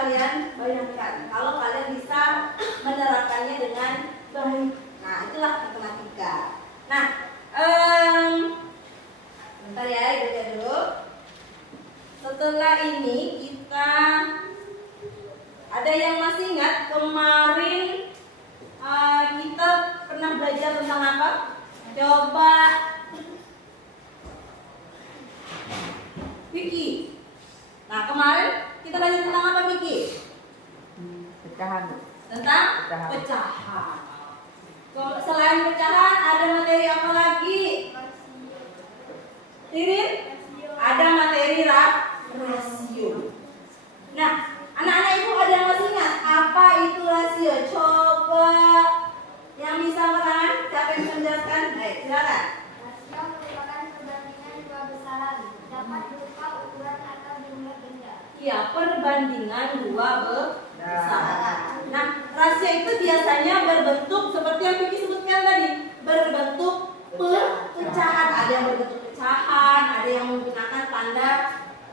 kalian bayangkan kalau kalian bisa menerapkannya dengan baik. Nah, itulah matematika. Nah, bentar ya, baca dulu. Setelah ini kita ada yang masih ingat kemarin kita pernah belajar tentang apa? Coba Vicky. Nah, kemarin kita belajar tentang apa, Vicky? Pecahan. Tentang pecahan. Selain pecahan ada materi apa lagi? Tirin? Ada materi rasio. Nah, anak-anak ibu ada yang masih ingat apa itu rasio? Coba yang bisa berangkat, siapa yang menjelaskan? Baik, silakan. Rasio merupakan perbandingan dua besaran, dapat berupa ukuran atau jumlah benda. Iya, perbandingan dua besaran. Nah, rasio itu biasanya berbentuk seperti yang Vicky sebutkan tadi, berbentuk pecahan. Ada yang berbentuk pecahan, ada yang menggunakan tanda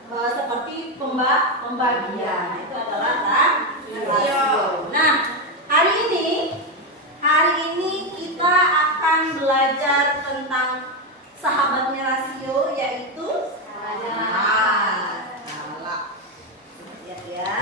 seperti pembagian. Itu adalah rasio. Nah, hari ini kita akan belajar tentang sahabatnya rasio, yaitu skala. Lihat ya.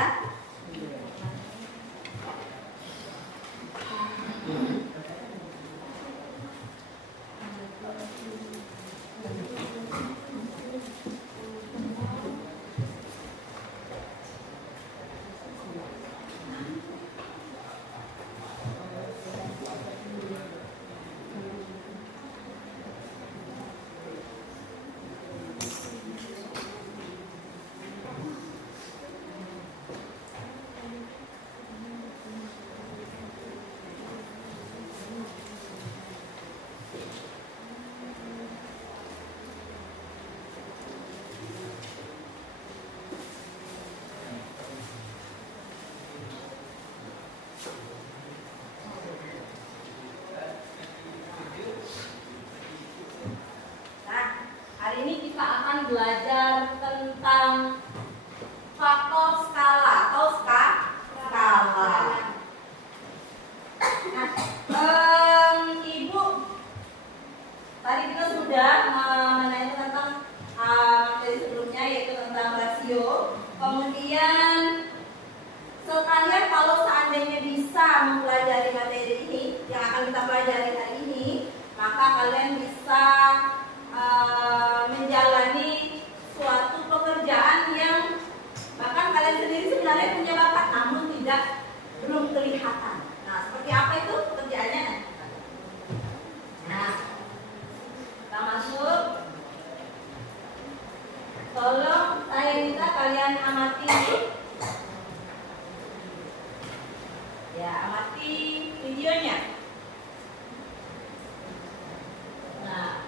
Hari ini kita akan belajar tentang faktor skala atau skala. Nah, Ibu, tadi kita sudah mengenai tentang materi sebelumnya, yaitu tentang rasio. Kemudian sekalian kalau seandainya bisa mempelajari materi ini yang akan kita pelajari hari ini, maka kalian bisa menjalani suatu pekerjaan yang bahkan kalian sendiri sebenarnya punya bakat namun belum kelihatan. Nah, seperti apa itu pekerjaannya? Nah, kita masuk. Tolong saya minta kalian amati. Ya, amati videonya. Nah,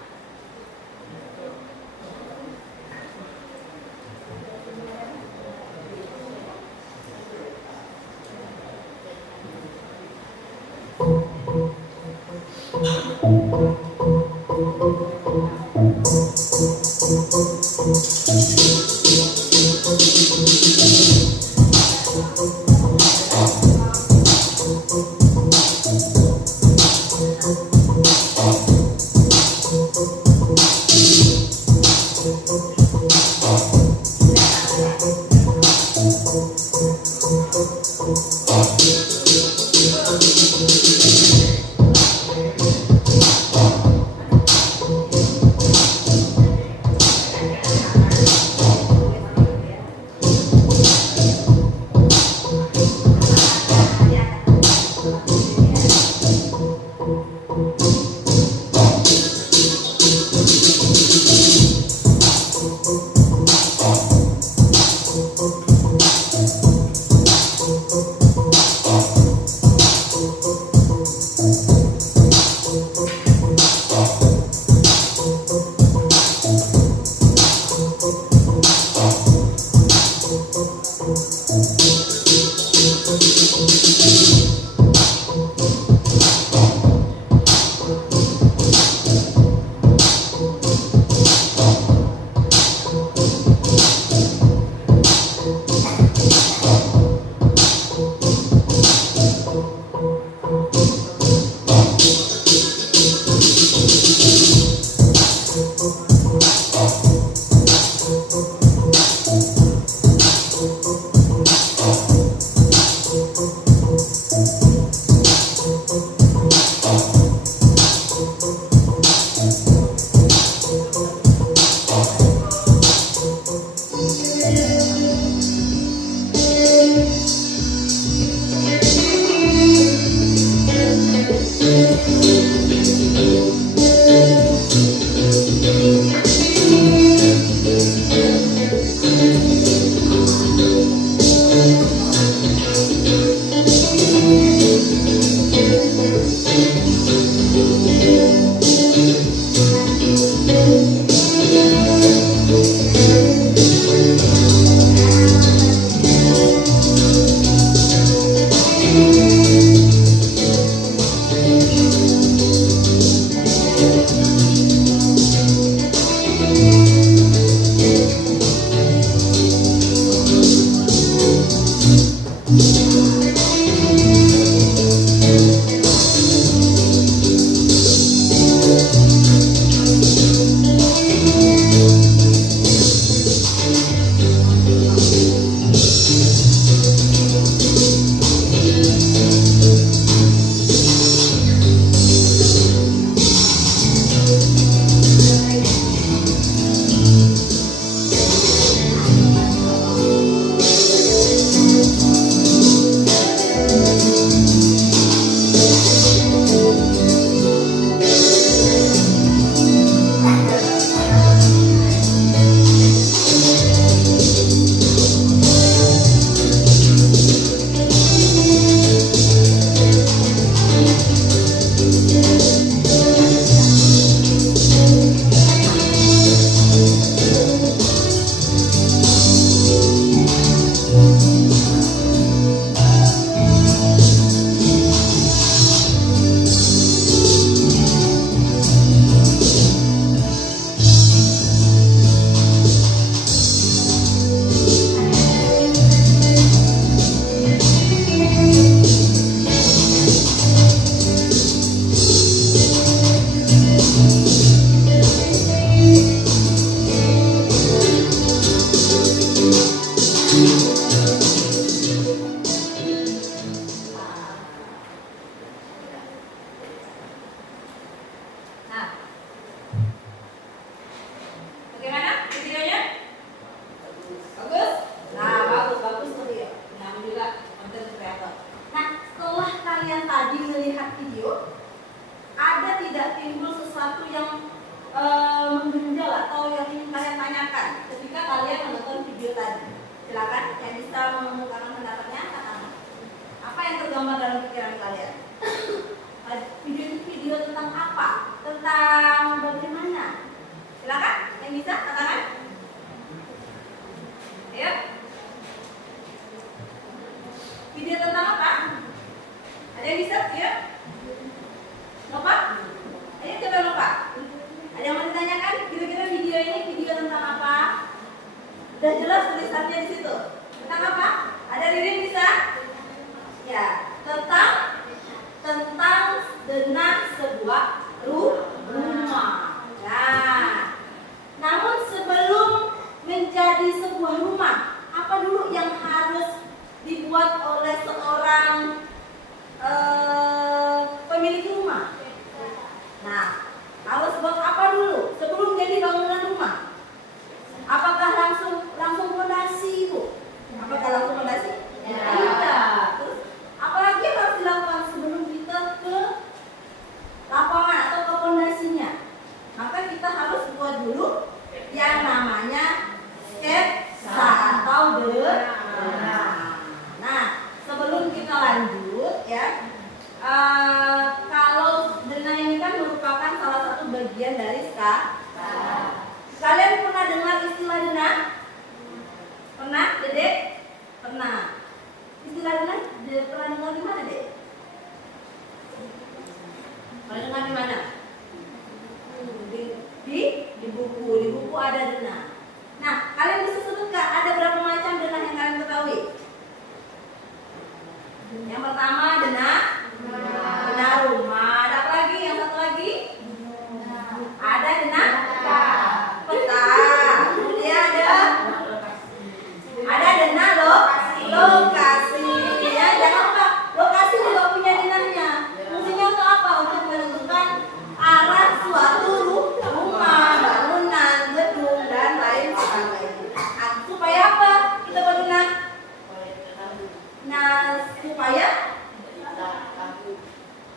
Ada denah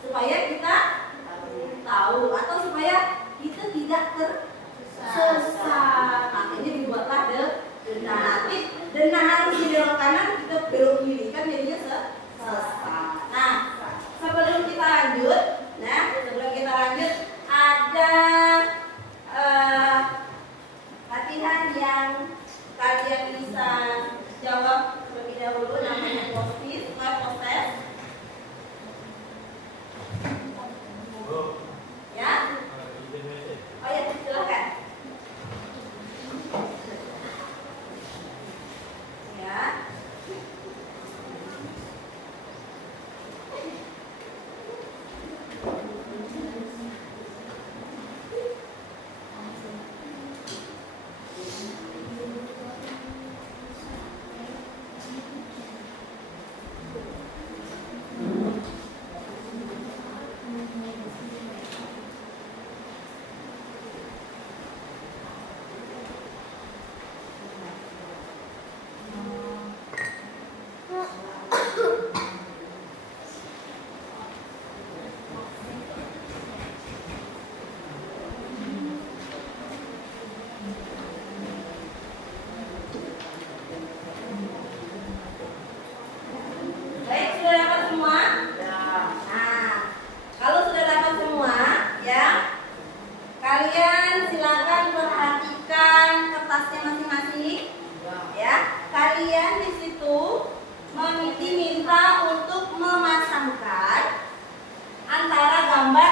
supaya kita tahu atau supaya kita tidak tersesat. Makanya dibuatlah denah. Nanti denah harus di belok kanan, kita belok kiri kan jadinya sesat. Nah, sebelum kita lanjut ada latihan yang kalian bisa jawab terlebih dahulu, namanya post-it, post-test. Ya? Oh ya, silakan. Ya.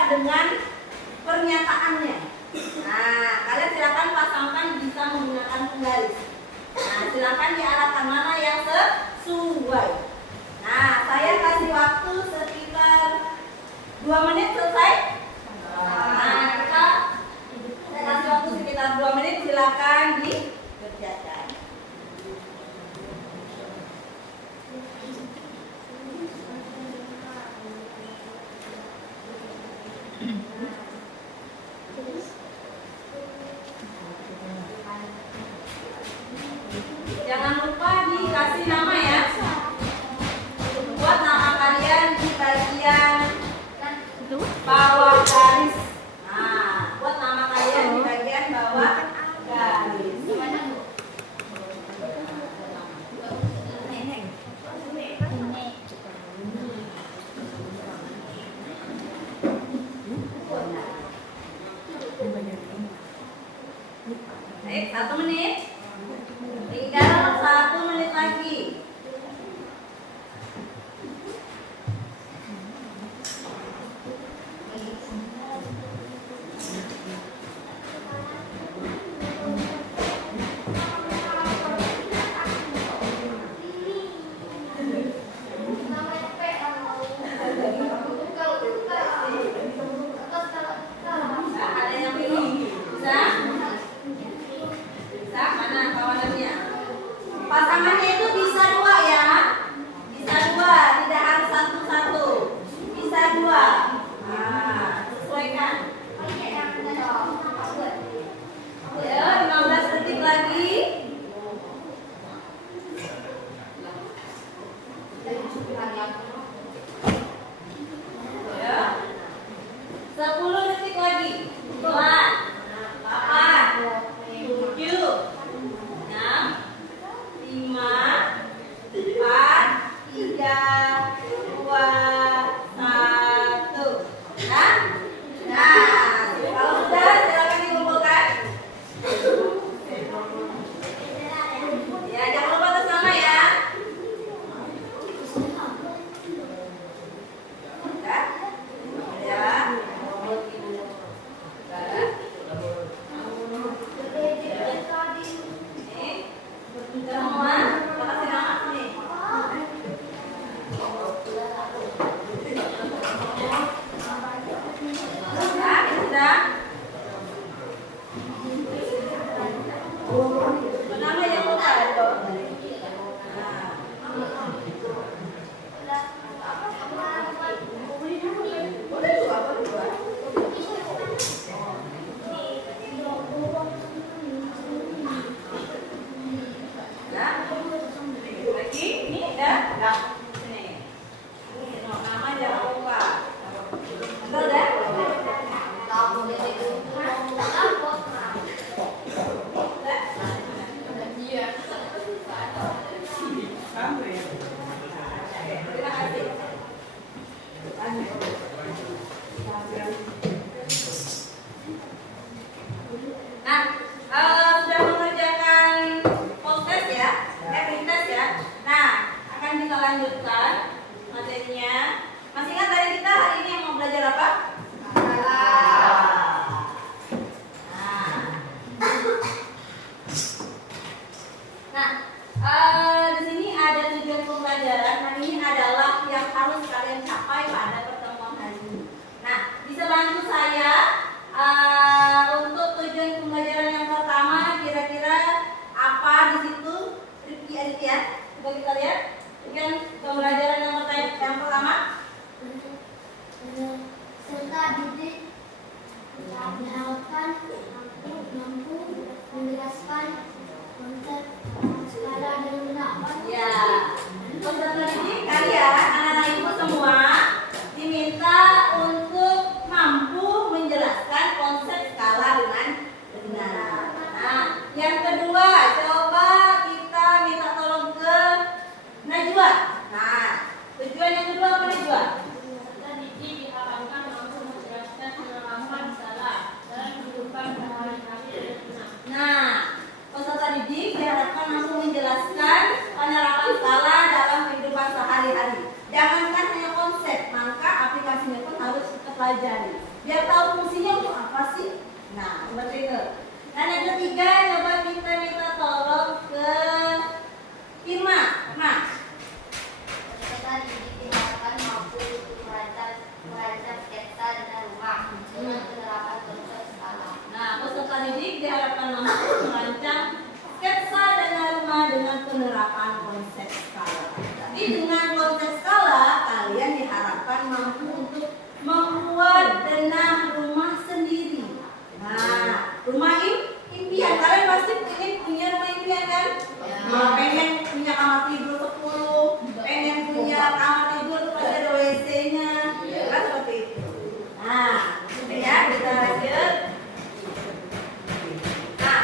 Dengan pernyataannya. Nah, kalian silakan pasangkan bisa menggunakan penggaris. Nah, silakan diarahkan mana yang sesuai. Nah, saya kasih waktu sekitar 2 menit selesai. Nah, saya kasih waktu sekitar 2 menit, silakan dikerjakan. Jangan lupa dikasih nama ya. Buat nama kalian di bagian bawah garis. Nah, buat nama kalian di bagian bawah garis. Baik, 1 menit. Tinggal 1 menit lagi. Ada yang bingung? Bisa? Bisa? Mana kawanannya? Pasangannya itu bisa 2 ya. Bisa 2, tidak harus 1-1. Bisa 2. Nah, sesuaikan. Ya, 15 detik lagi. Ya. 10 detik lagi. 2, 8, 7, 6, 5, 4, 3, 2, 1. Nah, kalau sudah silakan dikumpulkan. Ya, jangan lupa atas nama ya. Udah? Ya. Semua kasih nama nih. Sudah. Nama yang lupa itu. Lagi, ini udah. Sini. Terima kasih. Nah, sudah mengerjakan post-test ya, pretest ya. Nah, akan kita lanjutkan materinya. Masih ingat tadi kita hari ini yang mau belajar apa? Di sini ada tujuan pembelajaran. Nah, ini adalah yang harus kalian capai pada pertemuan hari ini. Nah, bisa bantu saya untuk tujuan pembelajaran yang pertama, kira-kira apa di situ? Rifki ya. Coba kita lihat. Tujuan pembelajaran yang pertama. Serta didik diharapkan mampu menjelaskan konsep skala dan penerapan. Ya, peserta didik kalian, anak-anak ibu semua diminta untuk mampu menjelaskan konsep skala dengan benar. Nah, yang kedua, coba kita minta tolong ke Najwa. Nah, tujuan yang kedua apa Najwa? Peserta didik diharapkan mampu menjelaskan penerapan skala dalam kehidupan sehari-hari dan anak. Nah, peserta didik diharapkan mampu menjelaskan penerapan skala dalam kehidupan sehari-hari. Jangankan hanya konsep, maka aplikasinya pun harus kita pelajari. Biar tahu fungsinya untuk apa sih? Nah, seperti itu. Dan yang ketiga, coba kita minta tolong ke Irma. Nah, Peserta didik diharapkan mampu untuk merancang sketsa dengan rumah dengan penerapan konsep skala. Nah, peserta didik diharapkan mampu merancang sketsa dana rumah dengan penerapan konsep skala. Jadi dengan konsep skala, kalian diharapkan mampu untuk membuat dana rumah sendiri. Nah, rumah impian, kalian pasti ingin punya rumah impian kan? Nah, pengen punya kamar tidur 10, pengen punya kamar tidur pasti ada WC-nya, kan seperti itu. Nah, ya kita lanjut. Nah,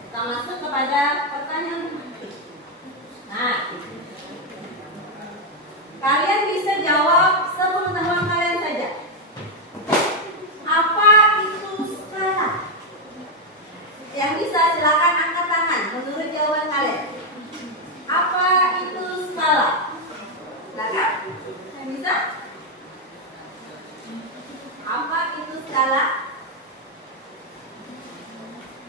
kita masuk kepada pertanyaan. Nah, kalian bisa jawab sepengetahuan kalian saja. Apa itu skala? Yang bisa silakan angkat tangan menurut jawaban kalian. Apa itu skala? Silakan. Yang bisa? Apa itu skala?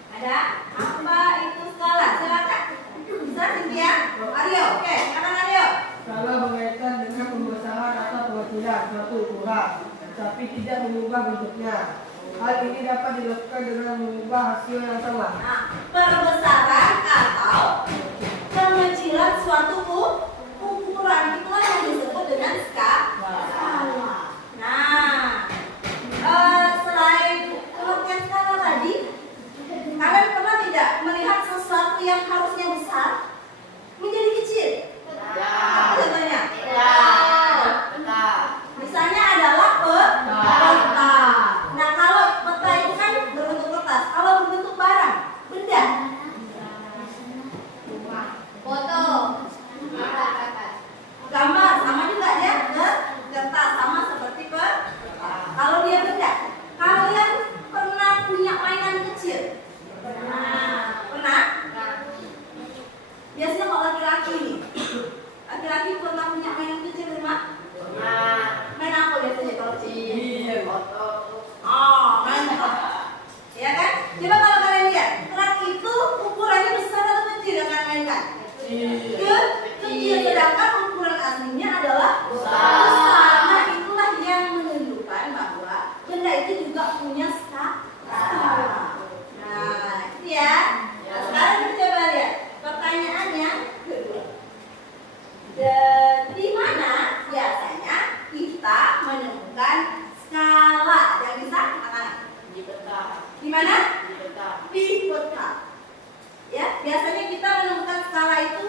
Ada? Apa itu skala? Silakan. Bisa Cynthia? Aryo, oke, silakan Aryo. Skala berkaitan dengan pembesaran atau pengecilan suatu ukuran, tetapi tidak mengubah bentuknya. Hal ini dapat dilakukan dengan mengubah hasil yang sama. Nah, perbesaran atau pengecilan suatu ukuran itulah yang disebut dengan skala. Nah, selain pengertian skala tadi, kalian pernah tidak melihat sesuatu yang harusnya besar menjadi kecil? Apa contohnya? Misalnya adalah peta. Nah, kalau peta itu kan berbentuk kertas. Kalau berbentuk barang, benda, Foto. gambar, sama juga dia kertas, sama seperti peta. Kalau dia benda, kalian pernah punya mainan kecil? Pernah? Biasanya kalau laki-laki nih, laki-laki pernah punya mainan kecil di rumah? Main apa biasanya kalau kecil? Oh, main apa? Ya kan? Coba kalau kalian lihat, truk itu ukurannya besar atau kecil yang kalian mainkan? Kecil, sedangkan ukuran aslinya adalah besar. Nah, itulah yang menunjukkan bahwa benda itu juga punya skala. Nah, itu ya. Nah, sekarang kita coba lihat pertanyaan yang kedua. Di mana biasanya kita menemukan skala? Yang bisa anak-anak? Di mana? Di peta. Ya, biasanya kita menemukan skala itu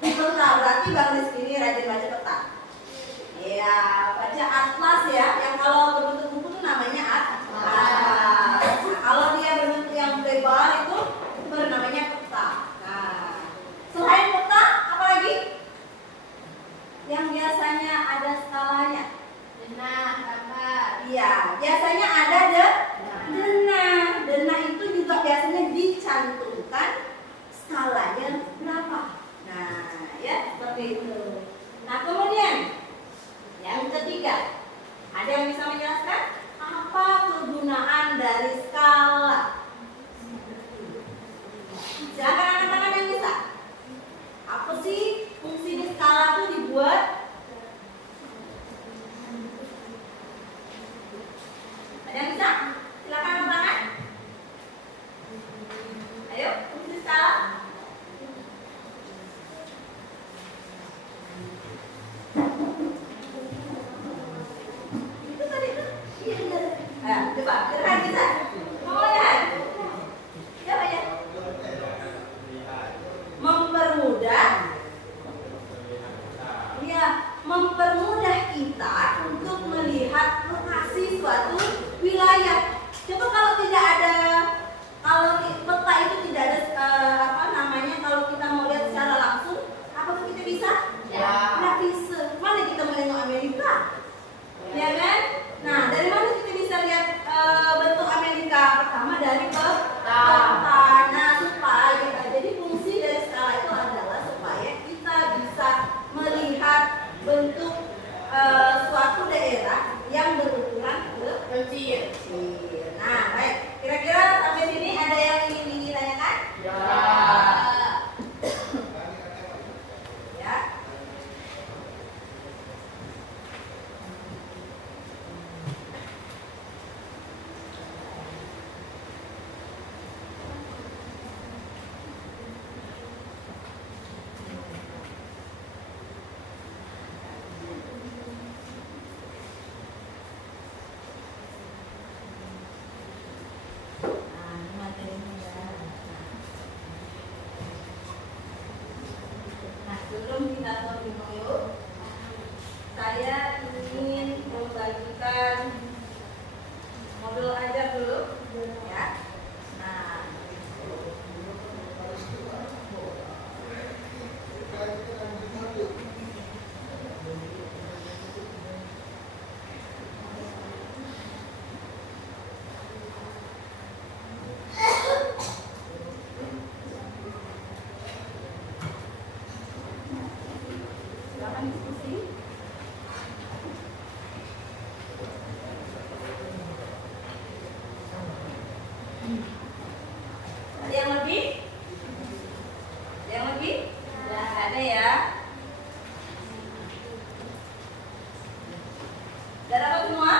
di peta. Berarti Bang Rizky ini rajin baca peta. Ya, baca atlas ya. Yang kalau berbentuk buku itu namanya atlas. Nah, kalau dia berbentuk yang lebar itu namanya peta. Nah, selain peta sebelum kita review, saya ingin membagikan modul ajar dulu, ya. Nah, silakan diskusi. Ada yang lebih? Ada yang lebih? Tidak ada ya. Sudah dapat semua?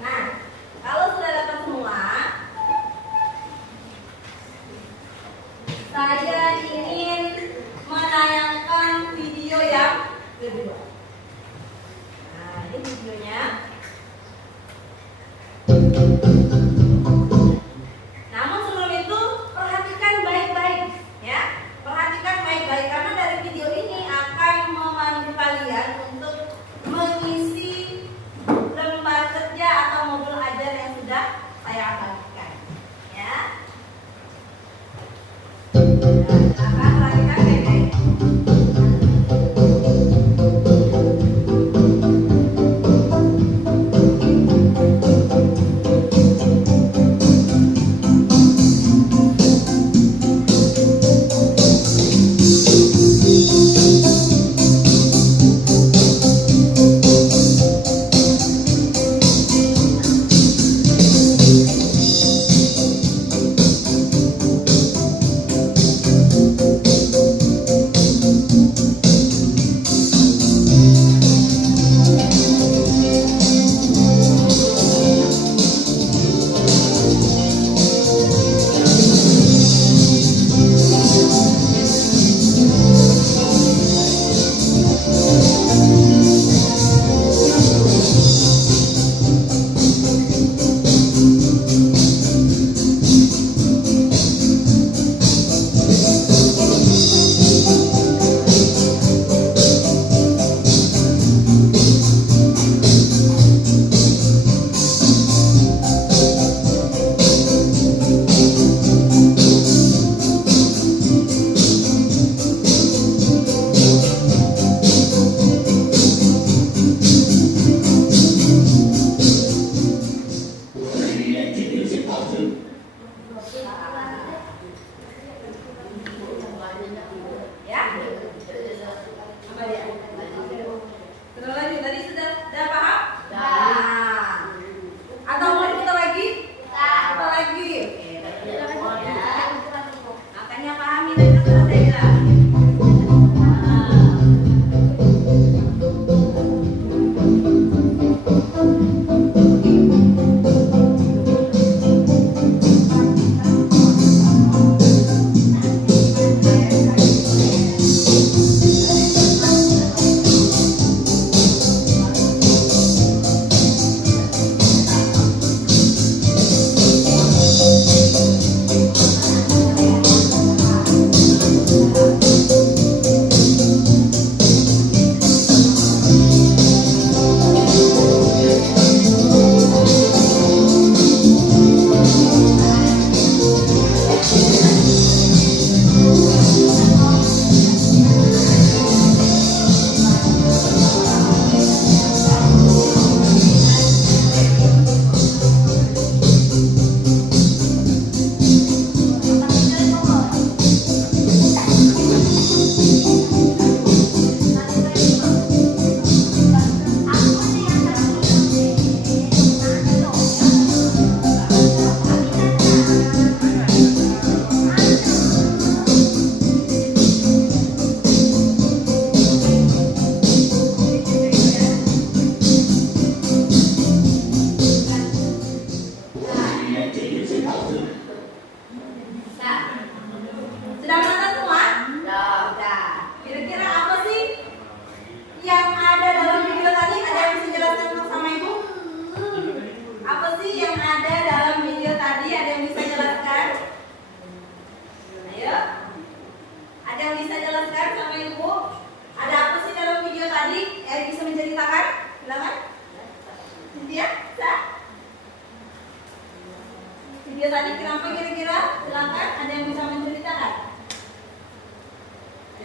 Nah, kalau sudah dapat semua, saya ingin menayangkan video yang kedua. Nah, ini videonya. Namun sebelum itu perhatikan baik-baik, ya. Perhatikan baik-baik karena dari video ini akan memandu kalian untuk mengisi lembar kerja atau modul ajar yang sudah saya bagikan, ya. Nah, silakan perhatikan baik-baik. Ya? Apa dia? Terus lagi, tadi sudah paham? Nah. Atau mau diputar lagi? Putar lagi. Oke. Ya. Makanya pahami nanti kata saya bilang.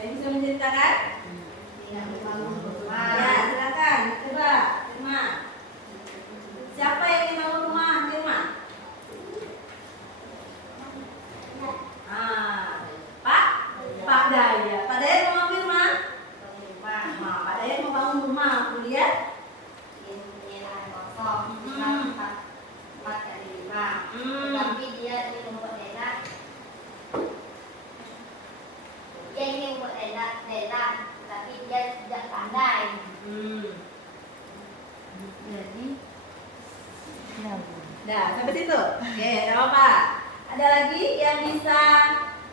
Ada yang bisa menceritakan? Tidak membangun rumah. Ya, silakan. Coba, Firma. Siapa yang ingin bangun rumah, Firma? Pak? Pak Daya. Pak Daya mau apa, Firma? Rumah. Nah, Pak Daya mau bangun rumah, kemudian? Ini lahan kosong. Empat kali lima. Tetapi dia ingin membuat enak. Dia ingin membuat enak, tapi dia tidak pandai. Jadi ya, Nah, sampai situ. Oke, tidak apa-apa. Ada lagi yang bisa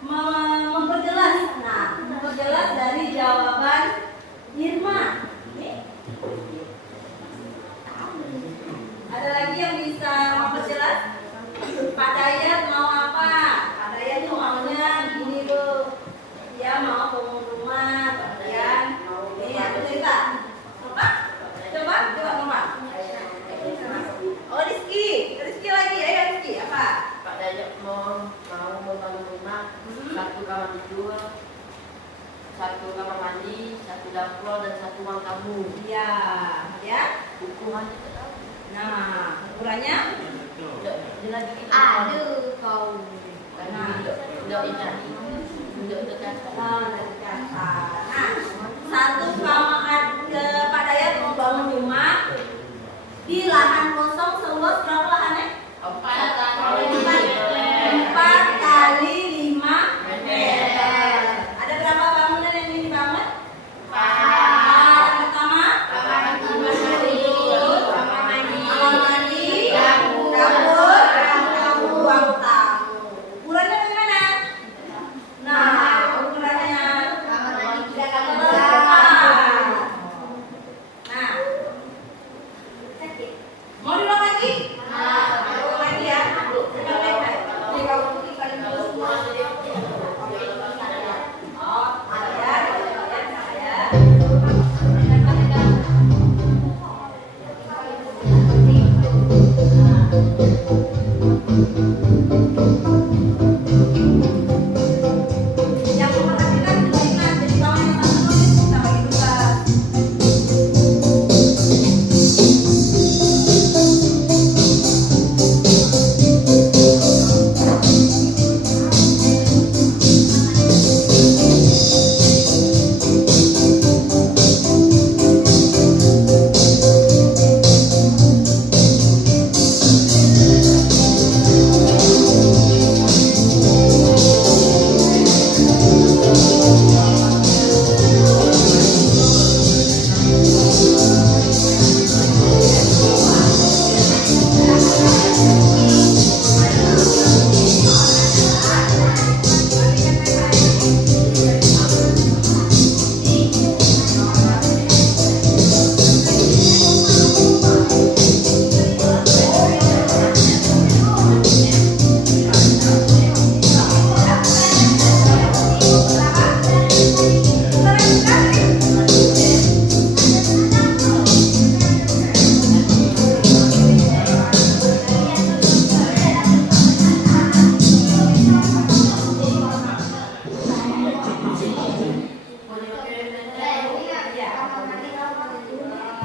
memperjelas. Nah, memperjelas dari jawaban Irma. Ini. Ada lagi yang bisa memperjelas? Pak Dayat mau apa? Pak Dayat tuh maunya gini tuh. Dia mau bangun rumah, kemudian ini aku cerita. Apa? Coba Mama. Oh, Rizky lagi, ayo Rizky, apa? Pak Dayat mau membangun rumah, satu kamar tidur, satu kamar mandi, satu dapur dan satu ruang tamu. Iya, ya. Ukurannya tak tahu. Nah, ukurannya? Dia lagi kita. Aduh, kau. Karena tidak ingat, tidak dekat. Dari atas. Nah, satu kamar ke Pak Dayat mau bangun rumah di lahan kosong seluas berapa lahannya? 4 kali 5 meter. Ada berapa bangunan yang ingin dibangun? Yang pertama, kamar mandi, dapur, ruang tamu. Ukurannya bagaimana? Nah, ukurannya berapa? Nah, mau diulang lagi? Ulang lagi ya. Coba baik-baik. Jadi kalau untuk ikan itu semua. Oh, ada ya. Yang memperhatikan juga ingat, jadi kalau yang satu nulis kita bagi tugas.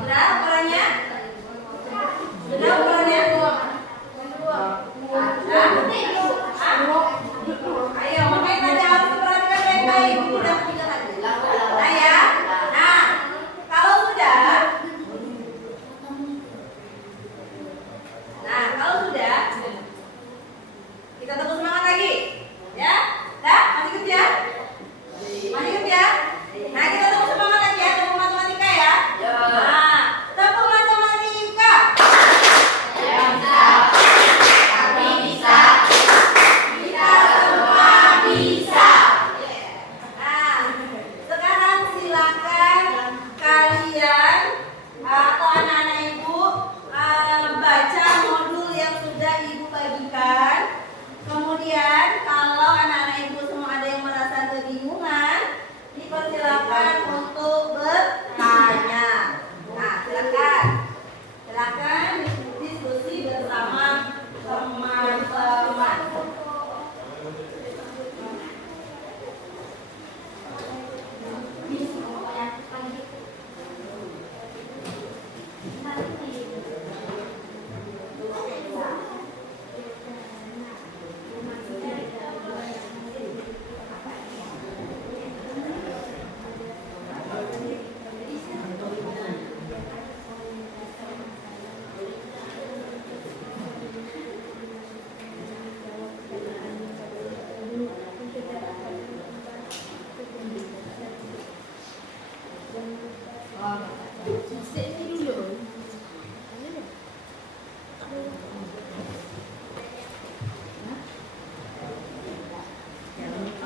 Sudah ukurannya? Sudah ukurannya? Ayo, makanya tadi harus perhatikan baik-baik. Sudah ketiga lagi. Nah ya. Nah, kalau sudah, kita tepuk semangat lagi. Ya, dah, masih ikut ya? Masih ikut ya? Nah, kita tepuk semangat lagi ya, tepuk matematika ya. Nah, tepuk matematika. Kami bisa. Kita semua bisa. Nah,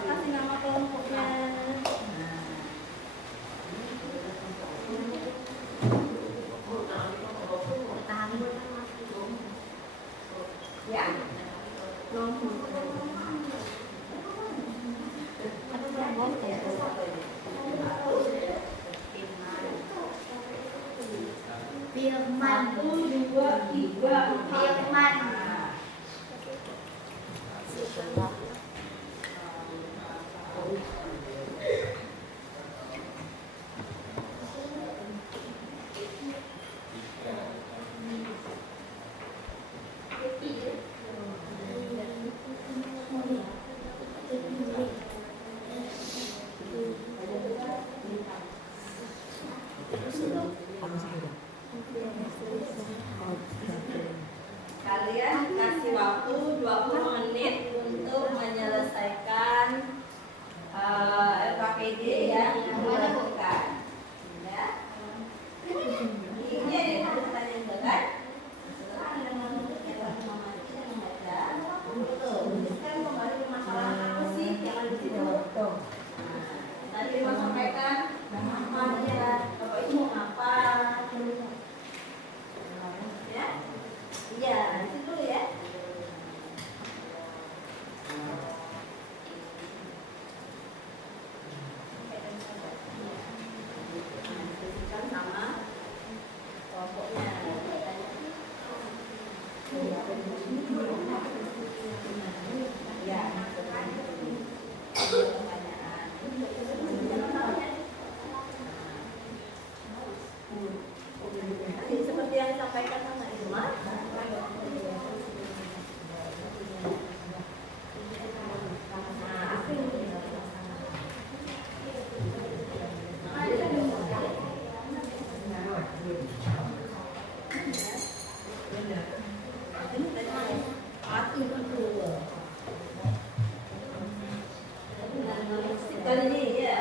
Kasih nama kelompoknya. Ya. Firman. 1, 2, 3, 4. Firman. Kalian kasih waktu 20 menit untuk menyelesaikan LKPD yang dilakukan. Ya. Ini ada yang pertanyaan juga kan? Setelah Anda menuntut yang membaca dan membaca, tuliskan kembali permasalahan apa sih yang ada di situ. Tadi Mas sampaikan apa ya, Bapak Ibu mau apa? Ya, iya, di situ ya. Sama kelompoknya. Ya, seperti yang disampaikan sama Irma. Ini ya.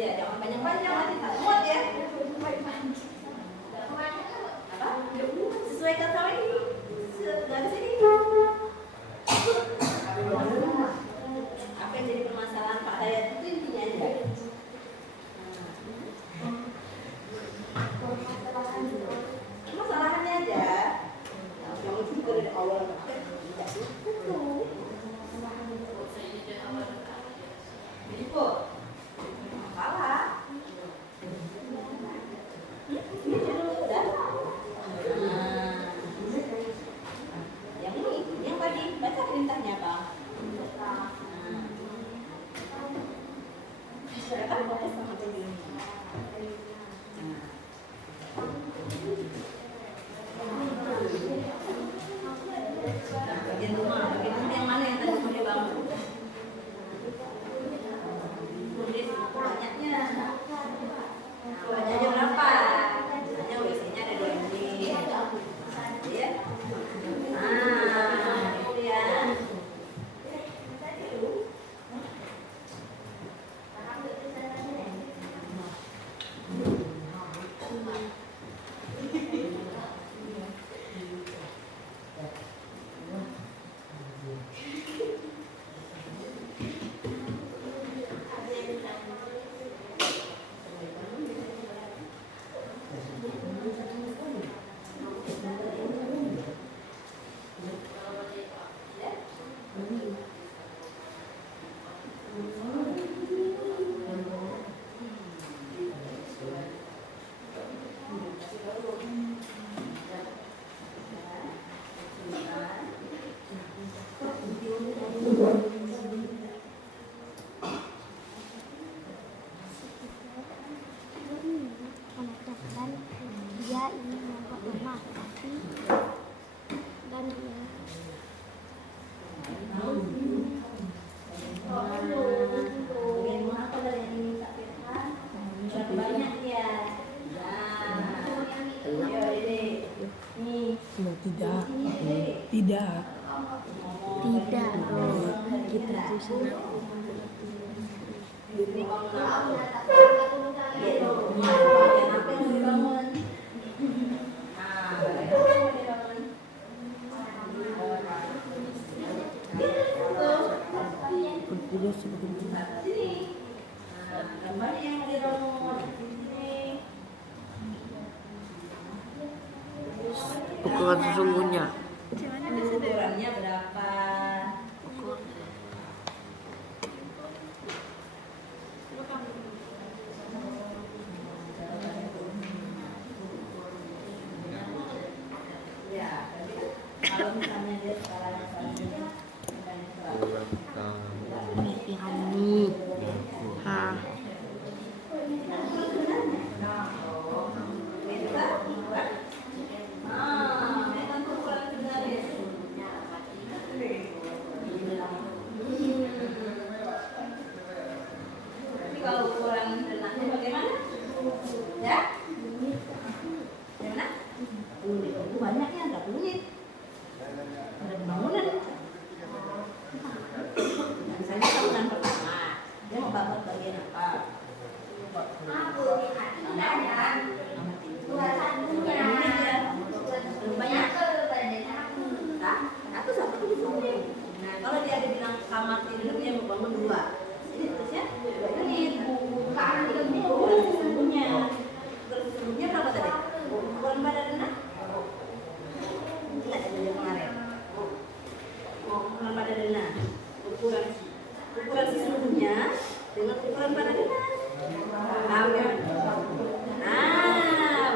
Ya, jangan banyak-banyak nanti tak muat ya. Apa? Sesuaikan sama ini. Dari sini. Apa yang jadi permasalahan Pak Dayat itu intinya aja. Masalahannya aja. Jangan juga dari awal. Tidak itu. Jadi kok salah. Ini dulu udah. Yang ini, yang tadi baca perintahnya Bang. Saya kan fokus sama ini. Bagian rumah yang mana yang tadi mau dibangun? Banyaknya berapa? Hanya WC-nya ada 2 ini. Ya. Kemudian Tidak. Tidak, Bro. Kita susun. Ukuran sesungguhnya. Ukurannya berapa? Ya, kalau misalnya dia skalanya selanjutnya, Ini. Ha. kalau ukuran denahnya bagaimana? Ya? Gimana? Unit itu banyaknya, ada unit. Ada bangunan. Misalnya bangunan pertama, dia mau bangun bagian apa? Nah, kalau dia ada bilang kamar tidur dia mau bangun 2. Ini terusnya 2 unit. Sesungguhnya berapa tadi? Ukuran badan denah? Ingat yang kemarin. Ukuran badan denah. Ukuran sesungguhnya dengan ukuran badan denah. Paham kan? Nah,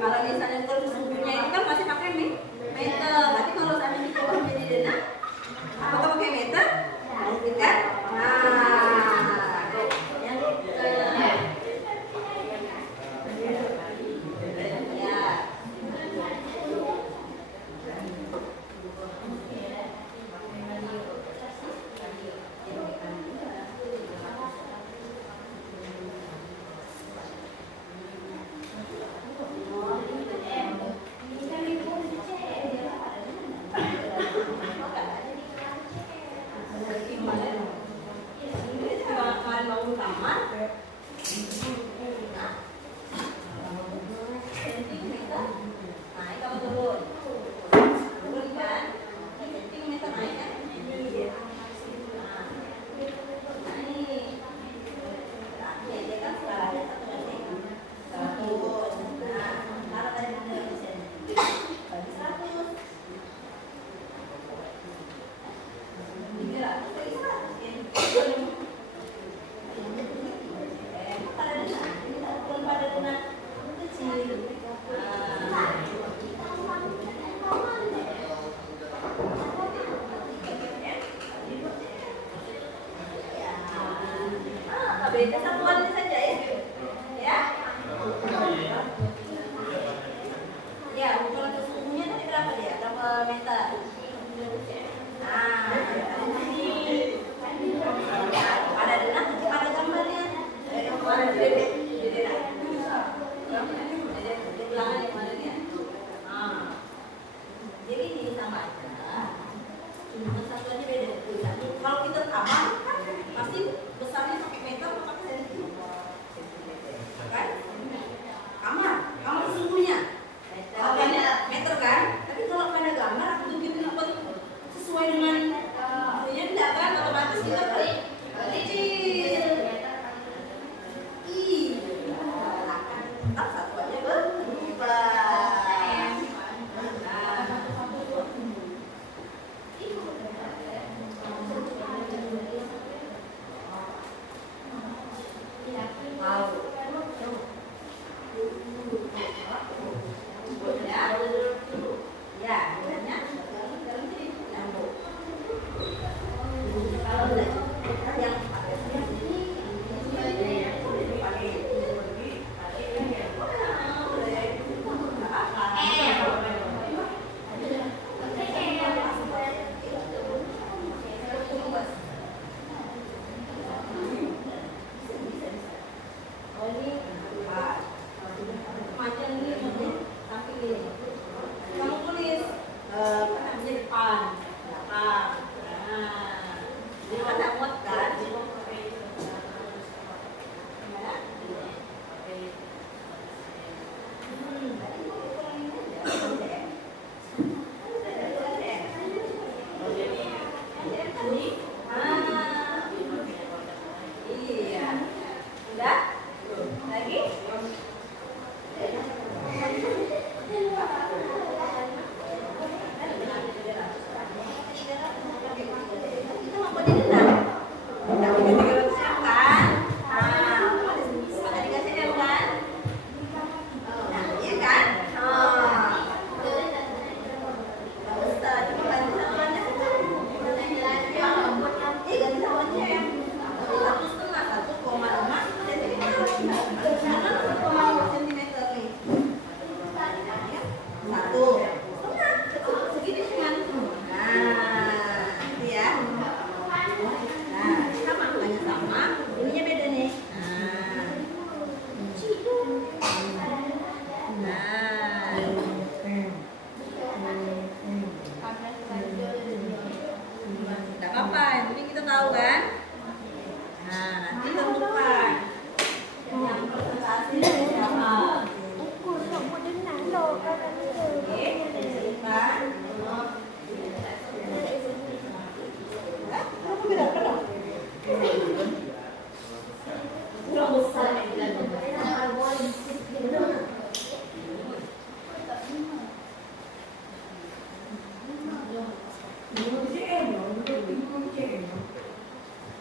kalau misalnya ukuran sesungguhnya itu kan masih pakai meter. Tapi kalau saya dicoba menjadi denah, apakah pakai meter? Mungkin kan? Beda satuannya saja ya. Ya. Ya, ukuran sesungguhnya tadi berapa dia? Berapa meter? Nah, ada denah, ada gambarnya. Ada di denah. Di belakang yang mana dia? Jadi ini sama aja. Cuma satuannya beda. Kalau kita kamar kan pasti besarnya pakai meter atau pakai sentimeter. Kan? Kamar sesungguhnya. Satuannya meter kan? Tapi kalau pada gambar aku tunjukin apa sesuai dengan itunya tidak kan? Otomatis kita klik. Tetap satuan.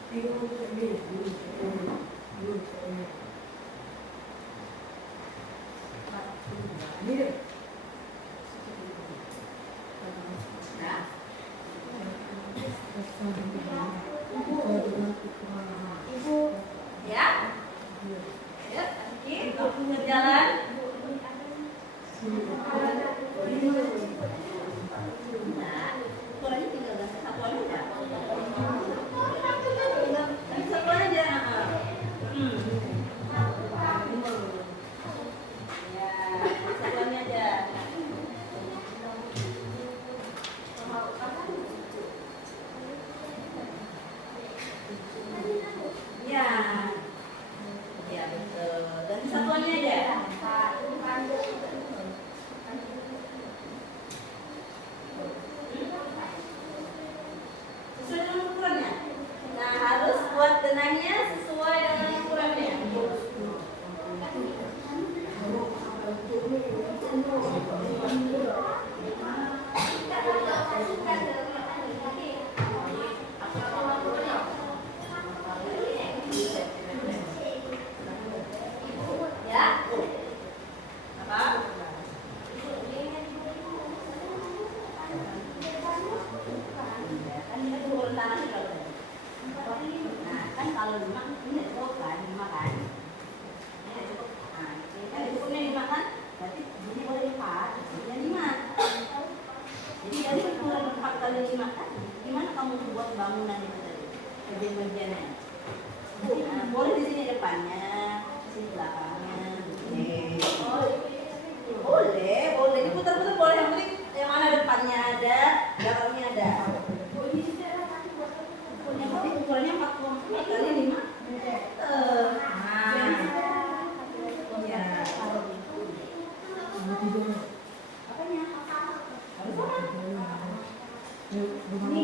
Ya. Ya, kita berjalan. Nah, ukurannya tinggal satuan aja. Satuan aja. Ya, satuannya aja. Ya. Ya, betul. Dan satuannya aja. Sesuai dengan ukurannya. Nah, harus buat benangnya sesuai dengan ukurannya. Ya. Apa? Kan ini ukuran tangan kalau. Nah, kan kalau 5 ini cukup kan, 5 kan? Ini cukup. Nah, ini kan cukupnya 5 kan? Berarti ini boleh lipat, jadi 5. Jadi dari ukuran 4 kali 5 kan? Gimana kamu buat bangunan itu tadi? Bagian-bagiannya. Nah, boleh di sini depannya, di sini belakangnya. Boleh, boleh diputar-putar boleh. Yang penting yang mana depannya ada, belakangnya ada. Yang penting ukurannya 4 kali 5 meter. Nah, ya. Apanya? Harus sama. Ini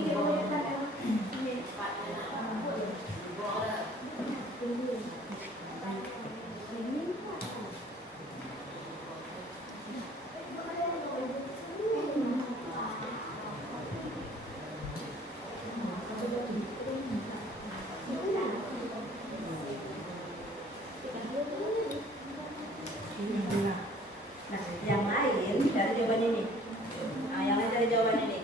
nah, yang lain dari jawaban ini. Nah, yang lain dari jawaban ini.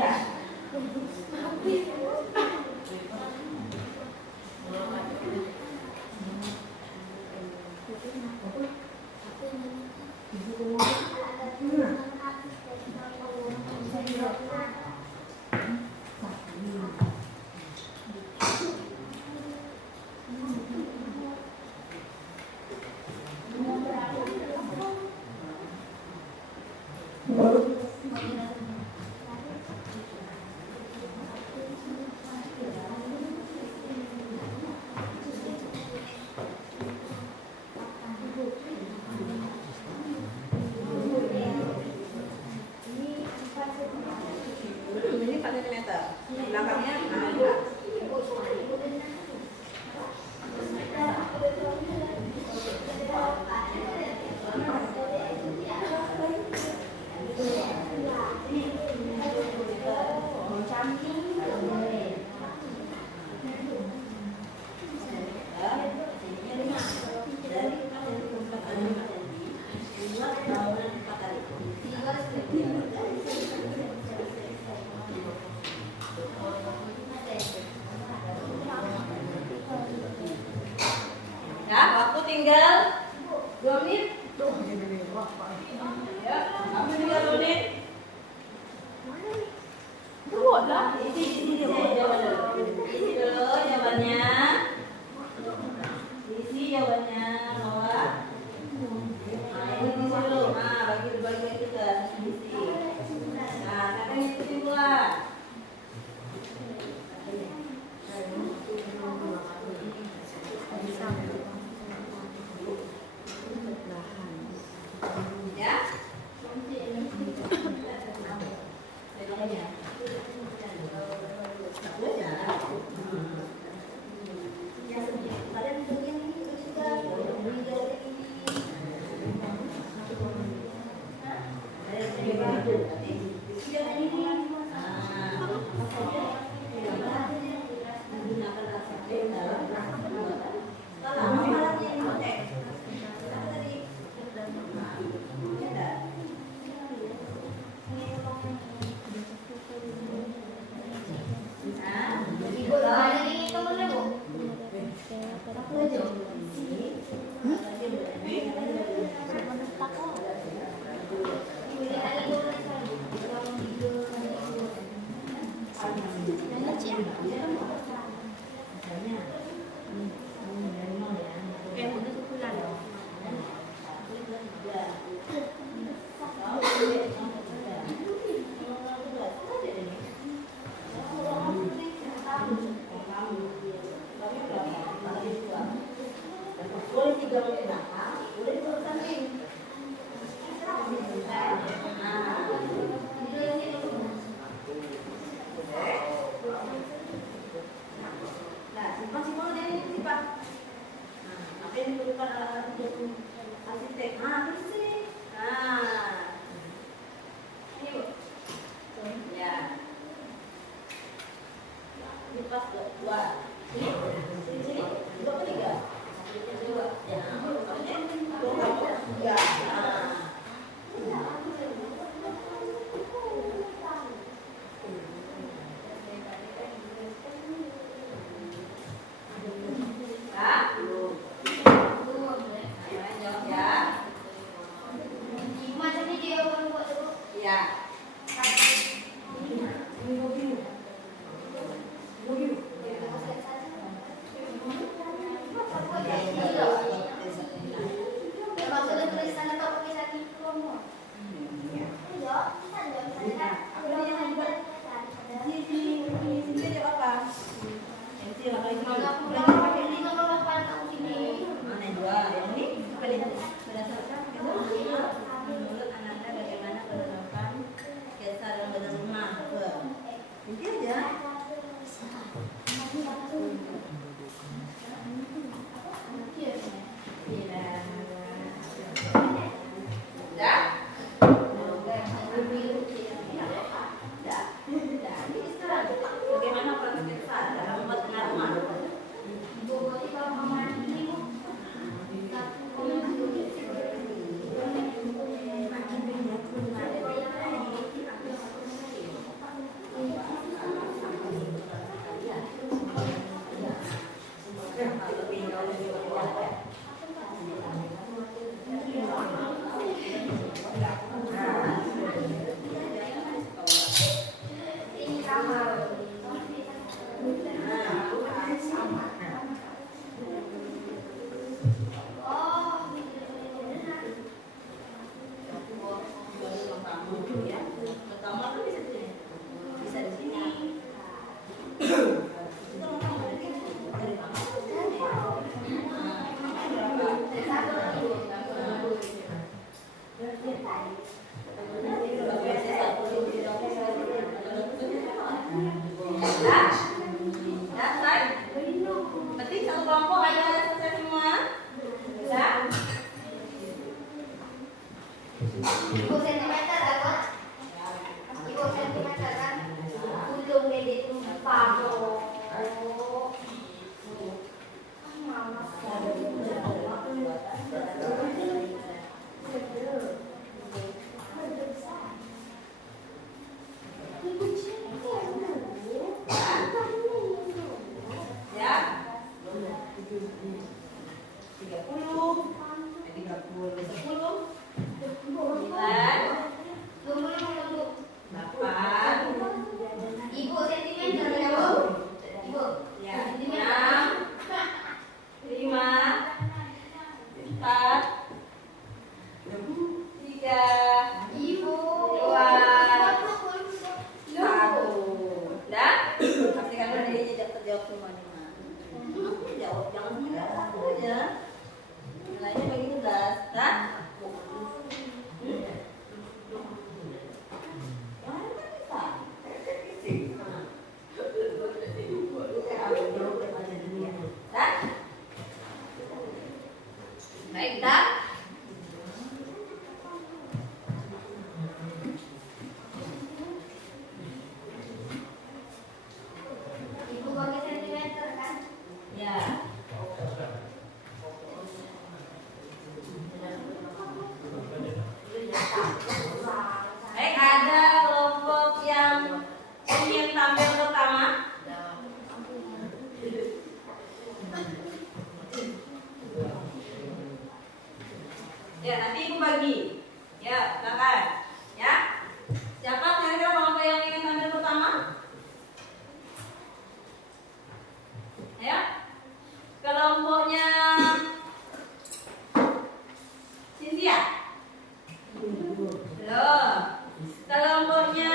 Ya. Ini 4 cm. Belakangnya nah, ya, waktu tinggal 2 menit. Ya, kamu tinggal 2 menit. Buat lah. Isi dulu jawabannya. Isi jawabannya bawah. Nah, ini isi dulu. Nah, bagi kita isi. Nah, sekarang ini kesimpulan. Ya. Satu aja. bukan alat-alat arsitek. Nah, terus sini. Nah, ini Bu. Ya. Ini pas dua. Sini, sini. Dua ke tiga. Dua. Ya. Dua. Nah. Ya, nanti ibu bagi. Ya, silakan. Ya. Siapa kira-kira kelompok yang ingin tampil pertama? Ya. Kelompoknya Cynthia. Belum. Kelompoknya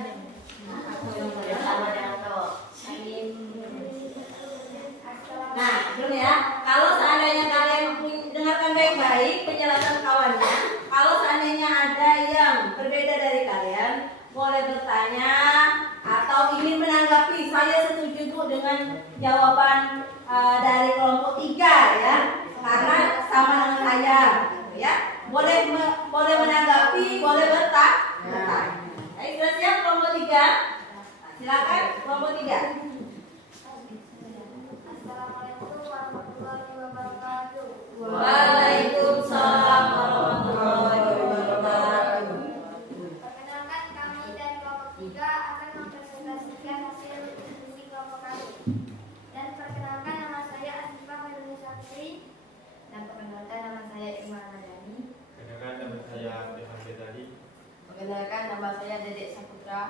Bersama dengan cowok. Nah, belum ya. Kalau seandainya kalian dengarkan baik-baik penjelasan kawannya, kalau seandainya ada yang berbeda dari kalian, boleh bertanya atau ingin menanggapi. Saya setuju tuh dengan jawaban dari kelompok 3 ya, karena sama dengan saya, gitu ya. Boleh menanggapi, boleh bertanya. Ayo sudah siap kelompok 3? Silakan kelompok 3. Assalamualaikum warahmatullahi wabarakatuh. Waalaikumsalam warahmatullahi wabarakatuh. Perkenalkan, kami dari kelompok 3 akan mempresentasikan hasil diskusi kelompok kami. Dan perkenalkan, nama saya Asifah Fadli Syafri. Dan perkenalkan, nama saya Iman Madani. Perkenalkan nama saya Stefan Ghazali. Perkenalkan, nama saya Dedek Saputra.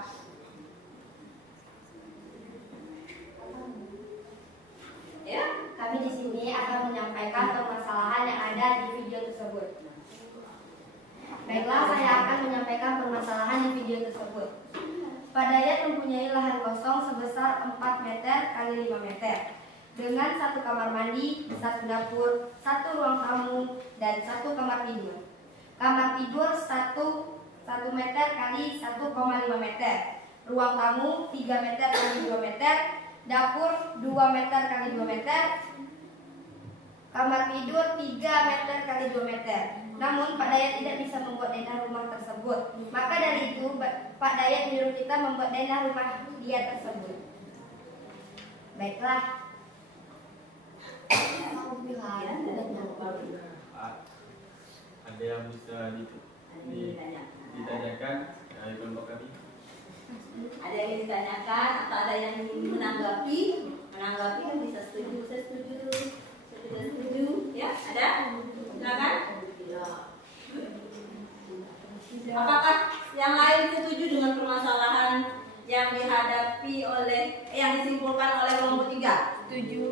Ya, Kami di sini akan menyampaikan permasalahan yang ada di video tersebut. Baiklah, saya akan menyampaikan permasalahan di video tersebut. Pak Dayat mempunyai lahan kosong sebesar 4 meter x 5 meter dengan 1 kamar mandi, 1 dapur, 1 ruang tamu, dan 1 kamar tidur. Kamar tidur 1 meter x 1,5 meter, ruang tamu 3 meter x 2 meter, dapur 2 meter x 2 meter, kamar tidur 3 meter x 2 meter. Namun Pak Dayat tidak bisa membuat denah rumah tersebut. Maka dari itu Pak Dayat menyuruh kita membuat denah rumah dia tersebut. Baiklah. Ada yang bisa ditanyakan dari kelompok kami? ada yang ingin ditanyakan atau ada yang ingin menanggapi kan bisa setuju, saya setuju, saya tidak setuju, ya ada? Silakan. Apakah yang lain setuju dengan permasalahan yang dihadapi yang disimpulkan oleh kelompok 3? Setuju.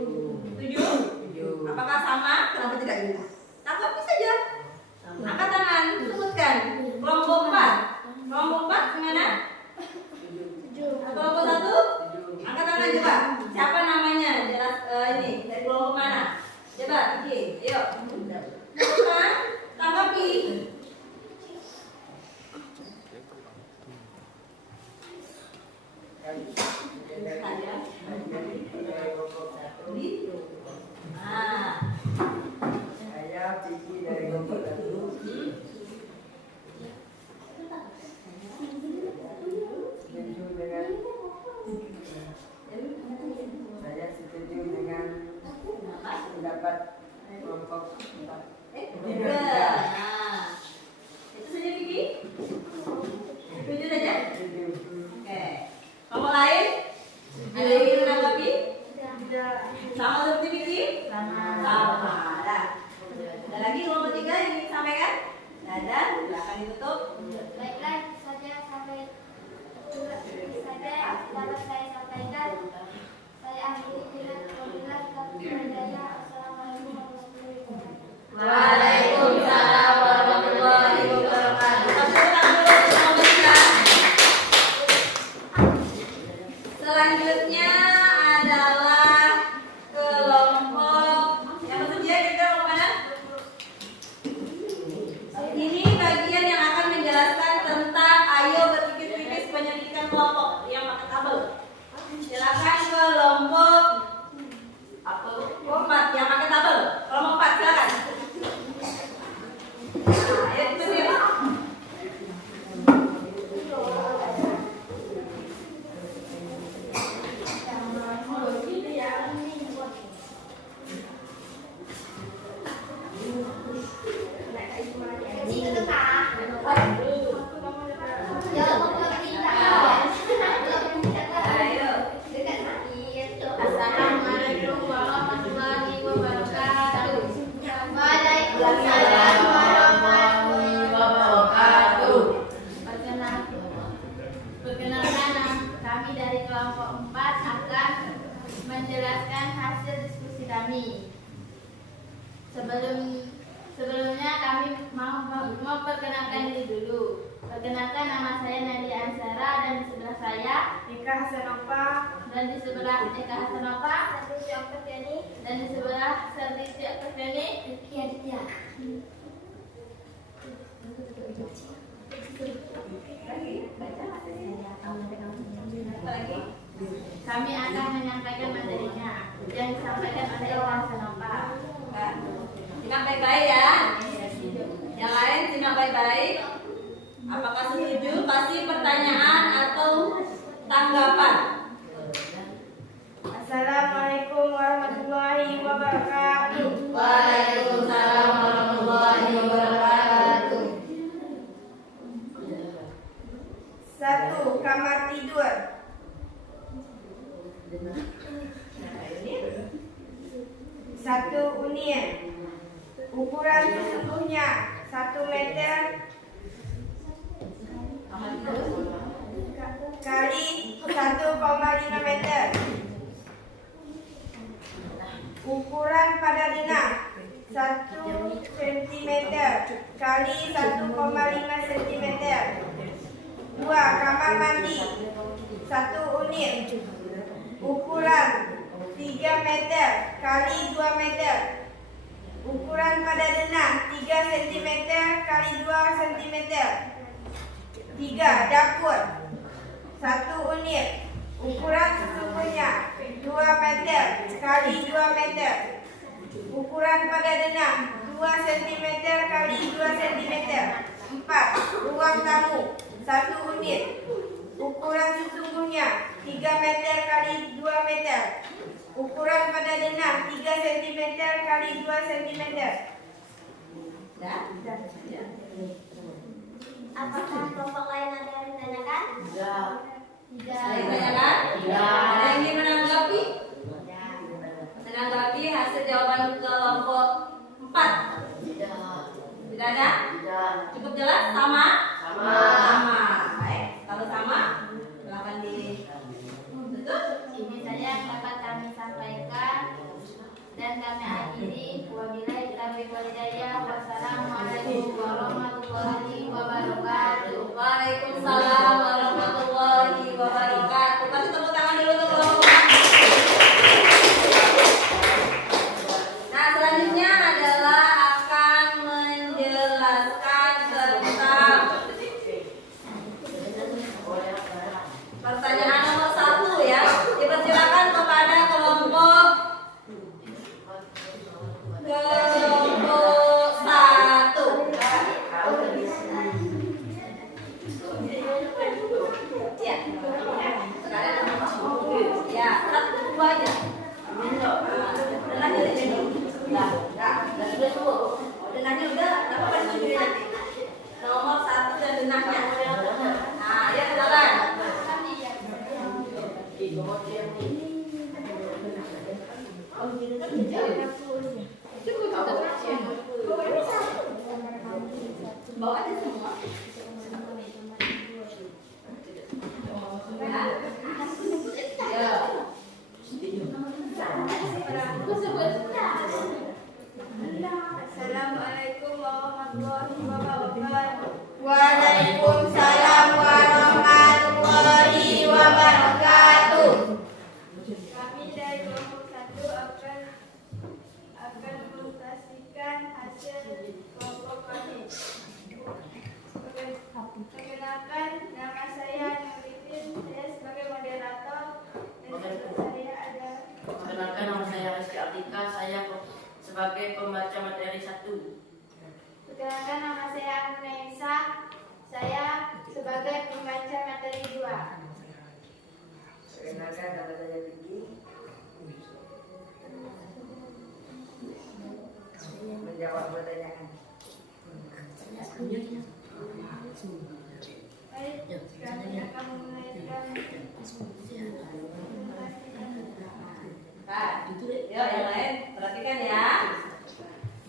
Apakah sama? Kenapa tidak bisa? Tanggapi saja. Angkat tangan, sebutkan. Kelompok 4. Kelompok 4 gimana? Kelompok 1? Angkat tangan coba. Siapa namanya? Jelas ini dari kelompok mana? Coba, Iki. Ayo. Sebutkan. Tanggapi. Saya Cici dari kelompok 1. Saya setuju dengan pendapat kelompok 4. Nah, itu saja Vicky. Setuju saja? Oke. Kamu lain? Ada yang ingin menanggapi? Sama seperti Vicky? Sama. Ada lagi kelompok 3 yang ingin sampaikan? Ada, silakan ditutup. Baiklah, saja sampai saja dapat saya sampaikan. Saya akhiri dengan wabillahi taufiq wal hidayah. Assalamualaikum warahmatullahi wabarakatuh. Waalaikumsalam warahmatullahi wabarakatuh. Tepuk tangan dulu untuk kelompok 3. Selanjutnya adalah kelompok yang bersedia, kita mau mana? Ini bagian yang akan menjelaskan tentang ayo berpikir kritis penyelidikan kelompok yang pakai tabel. Silakan kelompok 4 yang pakai tabel. Kelompok 4 silakan. Nah, ayo kita lihat. Assalamualaikum warahmatullahi wabarakatuh. Waalaikumsalam warahmatullahi wabarakatuh. Perkenalkan, kami dari kelompok 4 akan menjelaskan hasil diskusi kami. Sebelumnya kami mau memperkenalkan diri dulu. Perkenalkan, nama saya Nadia Ansara, dan di sebelah saya Eka Hasanova, dan di sebelah Eka Hasanova, dan di sebelah Sarditi Oktaviani. Apa lagi? Kami akan menyampaikan materinya yang disampaikan oleh Eka Hasanova. Nah, simak baik-baik ya. Yang lain simak baik-baik. Apakah setuju? Kasih pertanyaan atau tanggapan. Assalamualaikum warahmatullahi wabarakatuh. Waalaikumsalam warahmatullahi wabarakatuh. 1. Kamar tidur. 1 unit. Ukuran sesungguhnya 1 meter kali 1,5 meter. Ukuran pada denah 1 cm kali 1,5 cm. 2. Kamar mandi 1 unit. Ukuran 3 meter kali 2 meter. Ukuran pada denah 3 cm kali 2 cm. 3. Dapur 1 unit. Ukuran sesungguhnya 2 meter kali 2 meter. Ukuran pada denah 2 cm kali 2 cm. 4. Ruang tamu 1 unit. Ukuran sesungguhnya 3 meter kali 2 meter. Ukuran pada denah 3 cm kali 2 cm. Apakah kelompok lain ada yang ditanyakan? Tidak. Ada yang tanyakan? Ada yang ingin menanggapi? Menanggapi hasil jawaban kelompok 4? Tidak. Tidak ada? Tidak. Cukup jelas? Sama? Sama. Sama. Baik, kalau sama, silakan ditutup. Ini saja yang dapat kami sampaikan dan kami akhiri. Wabillahi taufiq wal hidayah. Wassalamualaikum warahmatullahi wabarakatuh. Waalaikumsalam warahmatullahi wabarakatuh. Kasih tepuk tangan dulu untuk kelompok. Nah, selanjutnya adalah akan menjelaskan tentang pertanyaan nomor 1 ya. Dipersilakan kepada kelompok 1. Ya. Sekarang ya, 1, 2 aja. Denahnya udah jadi. Udah semua. Denahnya udah, apa apa ditujuin nanti? Nomor 1 dan denahnya. Nah, ya silakan. Bawa aja semua. Ya. Assalamualaikum warahmatullahi wabarakatuh. Waalaikumsalam warahmatullahi wabarakatuh. Kami dari kelompok 1 akan mempresentasikan hasil kelompok kami. Perkenalkan, nama saya Nurifin, saya sebagai moderator, dan sebelah saya ada. Perkenalkan, nama saya Rizky Artika, saya sebagai pembaca materi 1. Perkenalkan, nama saya Anissa, saya sebagai pembaca materi 2. Perkenalkan, nama saya Vicky. Menjawab pertanyaan. Baik, kami akan memulaikan Pak, yuk yang lain perhatikan ya.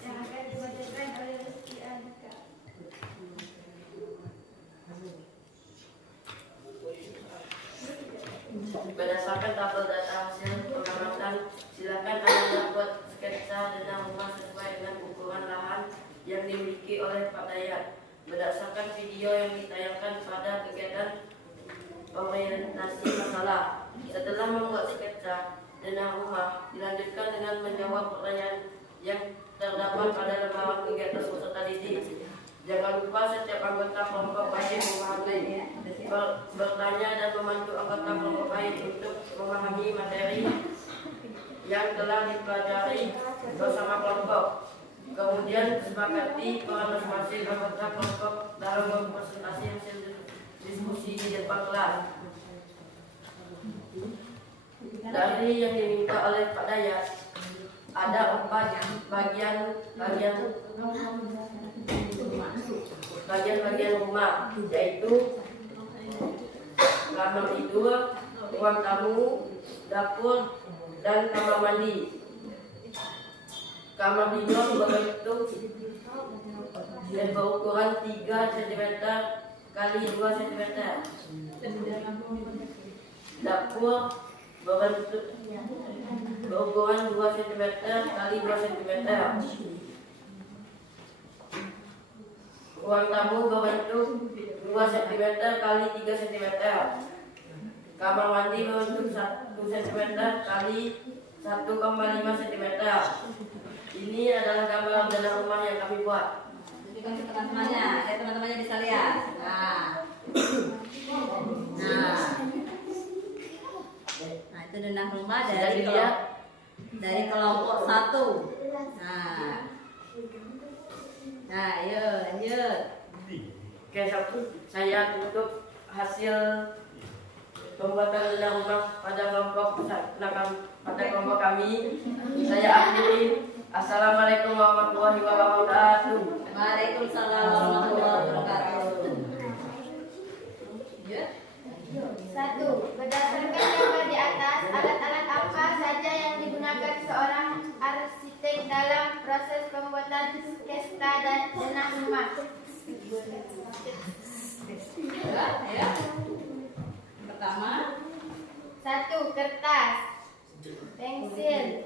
yang akan dibacakan oleh Rizky Andika. Berdasarkan tabel data hasil pengamatan, silakan Anda buat sketsa denah rumah sesuai dengan ukuran lahan yang dimiliki oleh Pak Dayat. berdasarkan video yang ditayangkan pada kegiatan orientasi masalah. Setelah membuat sketsa denah rumah, dilanjutkan dengan menjawab pertanyaan yang terdapat pada lembaran kegiatan peserta didik. Jangan lupa setiap anggota kelompok wajib bertanya dan membantu anggota kelompok lain untuk memahami materi yang telah dipelajari bersama kelompok. Kemudian sepakati peran masing-masing anggota kelompok dalam mempresentasi hasil diskusi di depan kelas. Dari yang diminta oleh Pak Dayat, ada 4 bagian rumah, yaitu kamar tidur, ruang tamu, dapur, dan kamar mandi. Kamar tidur berbentuk dan berukuran 3 cm kali 2 cm. Dapur berbentuk berukuran 2 cm kali 2 cm. Ruang tamu berbentuk 2 cm kali 3 cm. Kamar mandi berbentuk 1 cm kali 1,5 cm. Ini adalah gambaran denah rumah yang kami buat. Tunjukkan ke teman-temannya, agar teman-temannya bisa lihat. Nah itu denah rumah dari kelompok 1. Nah, yuk lanjut. Oke, saya tutup hasil pembuatan denah rumah pada kelompok kami. Saya akhiri. Assalamualaikum warahmatullahi wabarakatuh. Waalaikumsalam warahmatullahi wabarakatuh. 1. Berdasarkan gambar di atas, alat-alat apa saja yang digunakan seorang arsitek dalam proses pembuatan sketsa dan denah rumah? Ya. Pertama, 1. Kertas, pensil,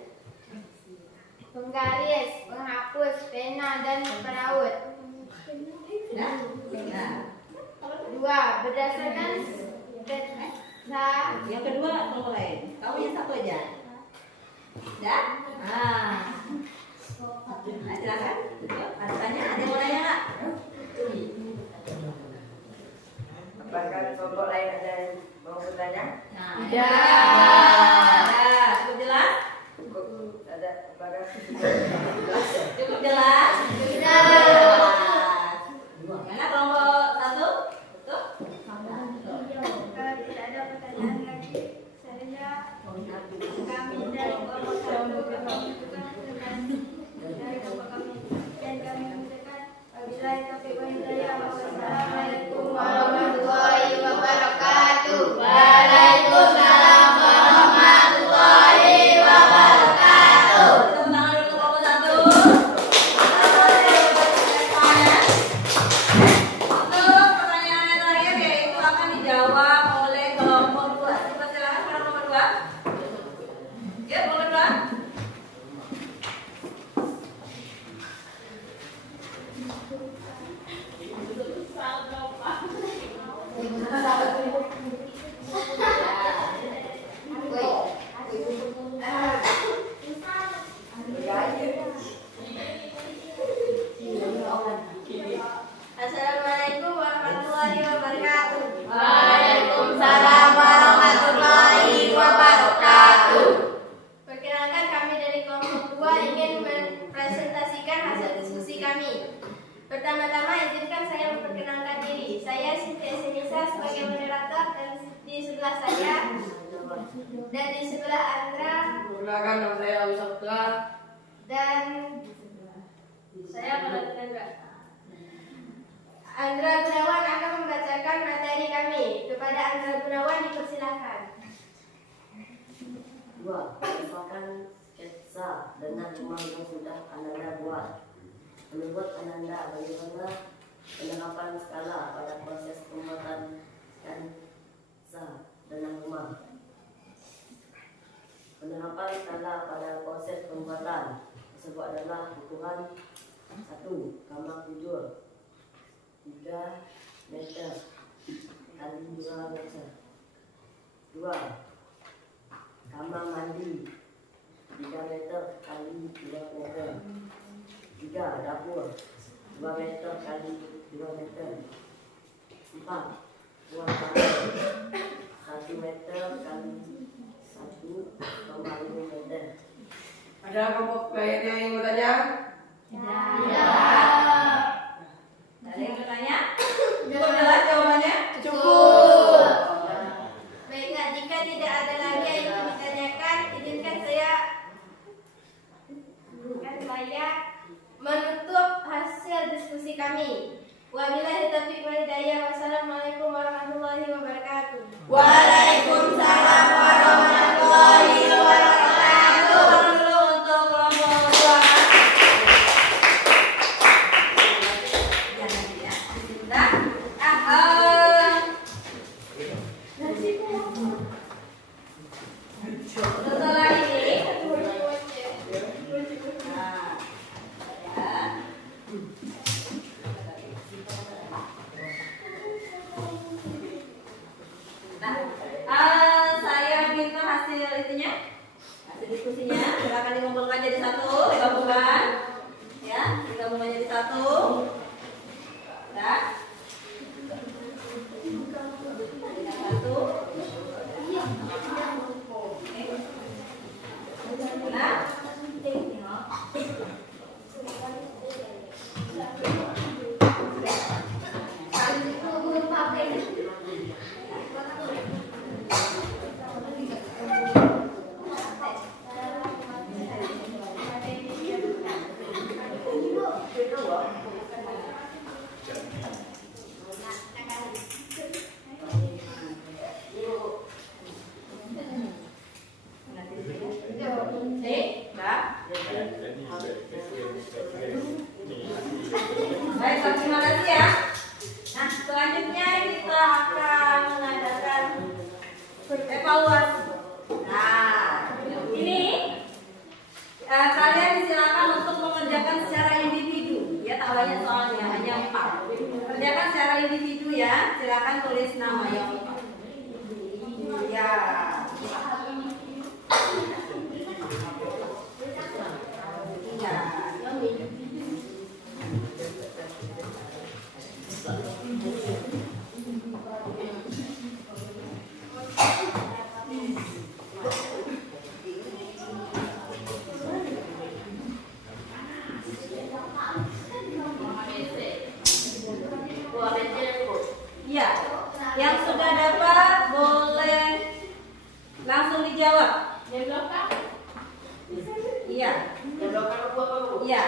penggaris, penghapus, pena, dan peraut. 2. Berdasarkan sketsa. yang kedua kelompok lain. Kamu yang satu aja. Ya? Nah, silakan. Ada tanya? Ada yang mau nanya nggak? Apakah kelompok lain ada yang mau bertanya? Cukup jelas? Ada apakah? Cukup jelas? Mana kelompok 1? Tuh. Kalau tidak ada pertanyaan lagi, saya kami dari kelompok kami dari kelompok kami dan kami mengucapkan wabillahi taufiq wal hidayah. Wassalamualaikum Warahmatullahi wabarakatuh. Waalaikumsalam warahmatullahi wabarakatuh. Tepuk tangan dulu kelompok 1. Untuk pertanyaan yang terakhir yaitu akan dijawab oleh kelompok 2. Coba silakan pada kelompok 2. Ya, kelompok 2. Assalamualaikum warahmatullahi wabarakatuh. Waalaikumsalam warahmatullahi wabarakatuh. Perkenalkan, kami dari kelompok 2 ingin mempresentasikan hasil diskusi kami. Pertama-tama izinkan saya memperkenalkan diri. Saya Sintia Senisa sebagai moderator dan di sebelah saya dan di sebelah Andra Perkenalkan, nama saya Awi Saputra. dan saya Andra Gunawan akan membacakan materi kami. Kepada Andra Gunawan dipersilakan. 2. Merupakan sketsa denah rumah yang sudah Ananda buat. Menurut Ananda, bagaimana penerapan skala pada proses pembuatan sketsa denah rumah? Penerapan skala pada proses pembuatan tersebut adalah ukuran 1. Kamar tidur, 3 meter kali 2 meter. 2. Kamar mandi 3 meter kali 2 meter. 3. Dapur 2 meter kali 2 meter. 4. Ruang tamu 1 meter kali 1,5 meter. Ada kelompok lainnya yang bertanya? Ada yang bertanya? Cukup jelas jawabannya? Cukup. Baiklah, jika tidak ada lagi yang ingin ditanyakan, izinkan saya menutup hasil diskusi kami. Wabillahi taufiq wal hidayah. Wassalamualaikum warahmatullahi wabarakatuh. Waalaikumsalam warahmatullahi wabarakatuh. Dulu untuk kelompok 2. Ya nanti ya. Sudah. Setelah ini, saya minta hasil itunya, hasil diskusinya. Silakan dikumpulkan jadi satu, digabungkan, ya, digabungkan jadi satu. Ya, jadi satu. Nah, baik, terima kasih ya. Nah, selanjutnya kita akan mengadakan evaluasi. Nah, ini kalian disilakan untuk mengerjakan secara individu. Ya, tak banyak soalnya, hanya 4. Kerjakan secara individu ya. Silakan tulis nama yang 4. Ya. Ya. Ya, yang sudah dapat boleh langsung dijawab. Iya. Iya.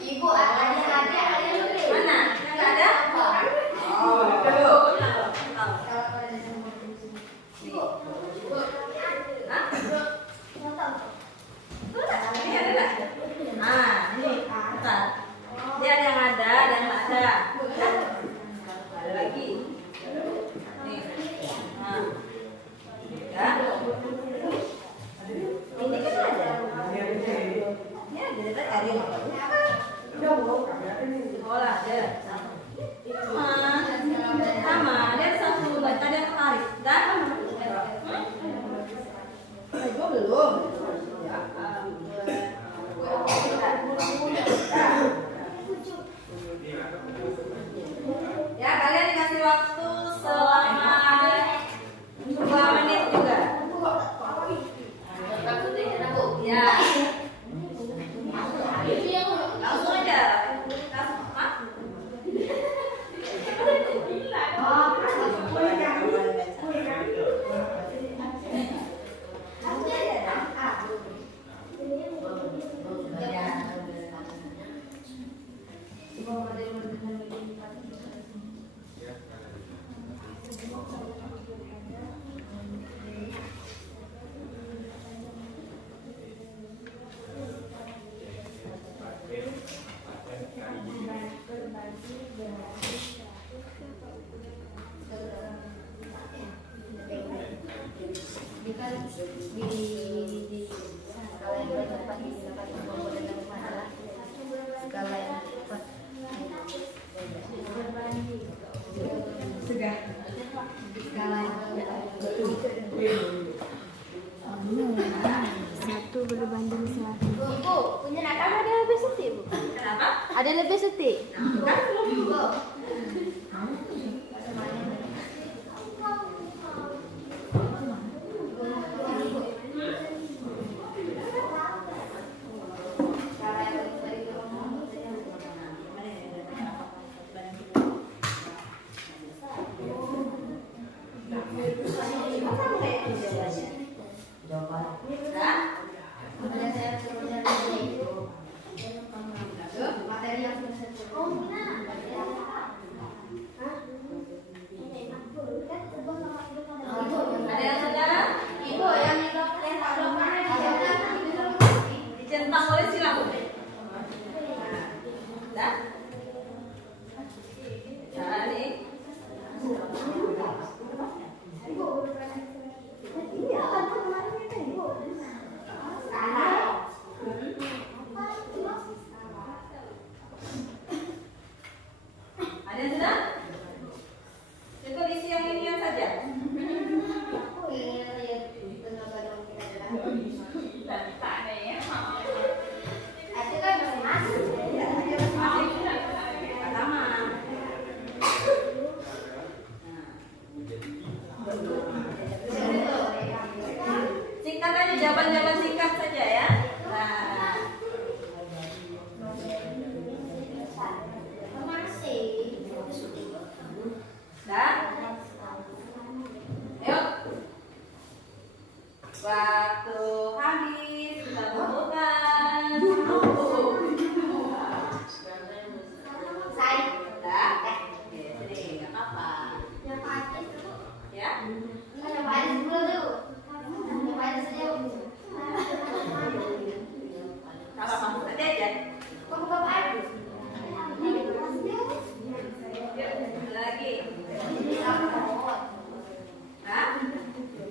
Ibu, ada yang lebih. Mana? Yang nggak ada? Ini ada nggak? Ah, ini. Bentar. Dia ada yang ada dan tak ada. Ada lagi. Nih. Nah. Ya. Ini kan ada. Ya, jadi tadi ada yang apa? Sekolah ada. Sama. Ada satu baca yang tarik. Dan gue belum. Ya, kalian dikasih waktu selama 2 menit juga. Ya. Langsung aja. Di skala yang dapat didapat dengan adalah skala yang dapat Satu berbanding satu. Ibu, punya nakal ada lebih setik, Bu? Kenapa? Ada lebih setik. Nah, kan belum. Materi yang sudah saya Ada yang sudah? Ibu yang Dicentang oleh silang. Dah? Nah, ini. Ada yang sudah? Cukup isi yang ini saja. Singkat aja, jawaban-jawaban singkat saja ya. Nah, dah. Ayo. Waktu habis, kita kumpulkan. Dah. Oke, sini, nggak apa-apa. Ya. Apa kamu ada aja? Lagi. Hah?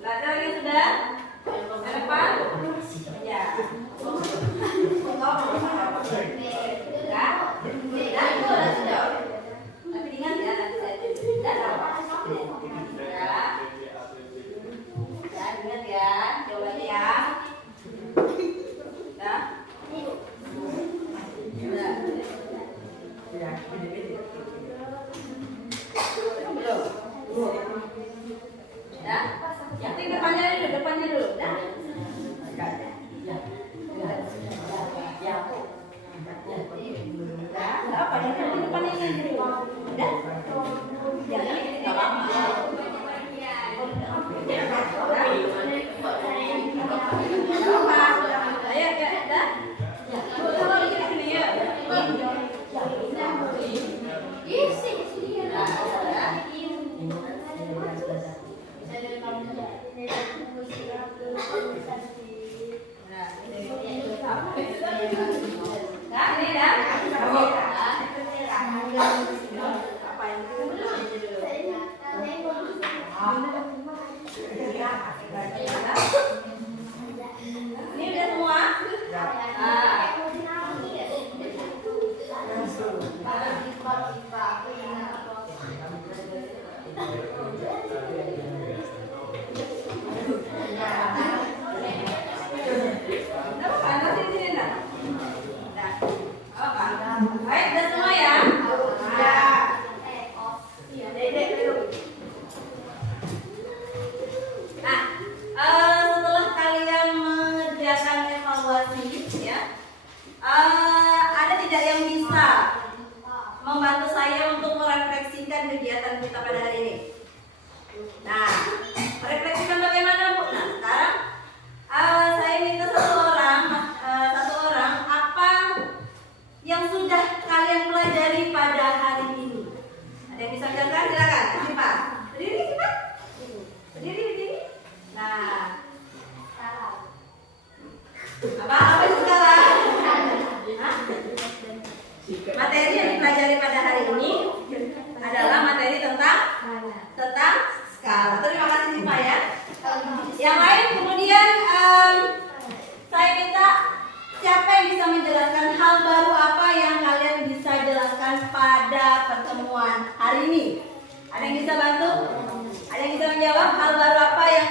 Ada lagi sudah? Ada apa? Ya. Sudah. Tapi ingat ya, nanti saya tidak ya. Ya, ingat ya, jawabannya ya. Ya. Ya. Yang ini depannya dulu. Dah. Ya, apa yang depannya ini dulu. Dah. Ya, ini enggak apa-apa. Ayo, ya, dah. Kalau ini ya. Nah, ini dah. Apa yang ini udah semua? Baik, udah semua ya? Nah, setelah kalian mengerjakan evaluasi, ya, ada tidak yang bisa membantu saya untuk merefleksikan kegiatan kita pada hari ini? Nah, merefleksikan bagaimana, Bu? Nah, sekarang saya minta satu orang apa yang sudah kalian pelajari pada hari ini. Ada yang bisa menjelaskan? Silakan. Siapa? Berdiri kita? Berdiri. Nah, apa itu sekarang? Materi yang dipelajari pada hari ini adalah materi tentang skala. Terima kasih Siva ya. Yang lain kemudian saya minta siapa yang bisa menjelaskan hal baru apa yang kalian bisa jelaskan pada pertemuan hari ini? Ada yang bisa bantu? Ada yang bisa menjawab hal baru apa yang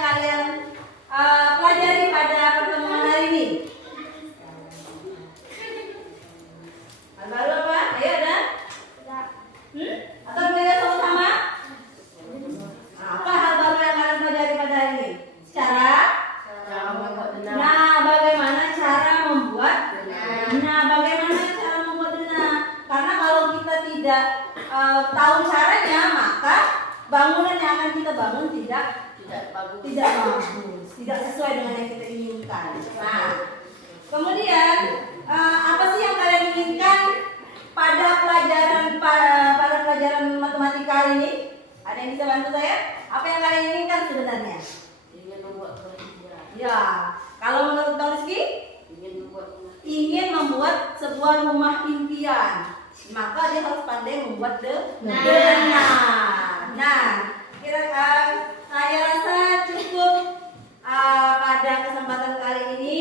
namun tidak bagus. tidak sesuai dengan yang kita inginkan. Nah, kemudian apa sih yang kalian inginkan pada pelajaran matematika ini? Ada yang bisa bantu saya? Apa yang kalian inginkan sebenarnya? Ingin membuat penelitian. Ya, kalau menurut Bang Rizky, Ingin membuat sebuah rumah impian, maka dia harus pandai membuat benar. Nah, saya rasa cukup pada kesempatan kali ini.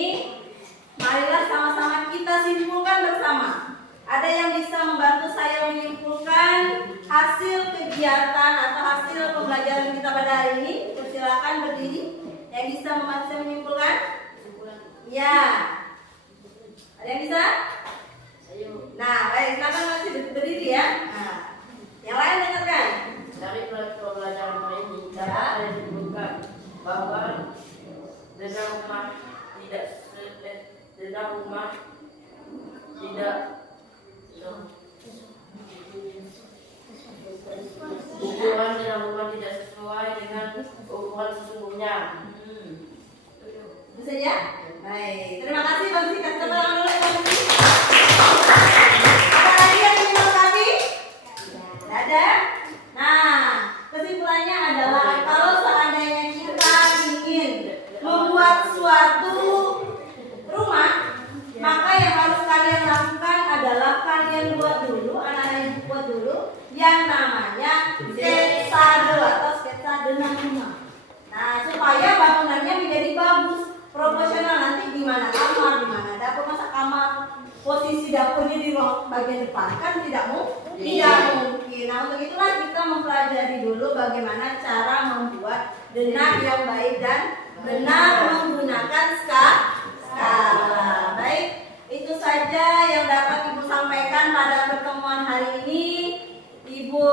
Marilah sama-sama kita simpulkan bersama. Ada yang bisa membantu saya menyimpulkan hasil kegiatan atau hasil pembelajaran kita pada hari ini? Silakan berdiri. Yang bisa membantu saya menyimpulkan? Ya. Ada yang bisa? Nah, baik, silakan masih berdiri ya. Nah, yang lain dengarkan. dari pelajaran hari ini dapat saya simpulkan bahwa denda rumah tidak ukuran denda rumah tidak sesuai dengan ukuran sesungguhnya. Itu saja. Baik, terima kasih Bang Rizky. Kasih tepuk tangan dulu Bang Rizky. Ada lagi yang ingin melengkapi? Tidak ada. Nah, kesimpulannya adalah kalau seandainya kita ingin membuat suatu rumah, maka yang harus kalian lakukan adalah kalian buat dulu, anak-anak buat dulu yang namanya sketsa atau sketsa dengan rumah. Nah, supaya bangunannya menjadi bagus, proporsional. Nanti di mana kamar, di mana dapur, masa kamar posisi dapurnya di bagian depan kan tidak mungkin. Nah, untuk itulah kita mempelajari dulu bagaimana cara membuat denah yang baik dan benar menggunakan skala. Baik, itu saja yang dapat Ibu sampaikan pada pertemuan hari ini. Ibu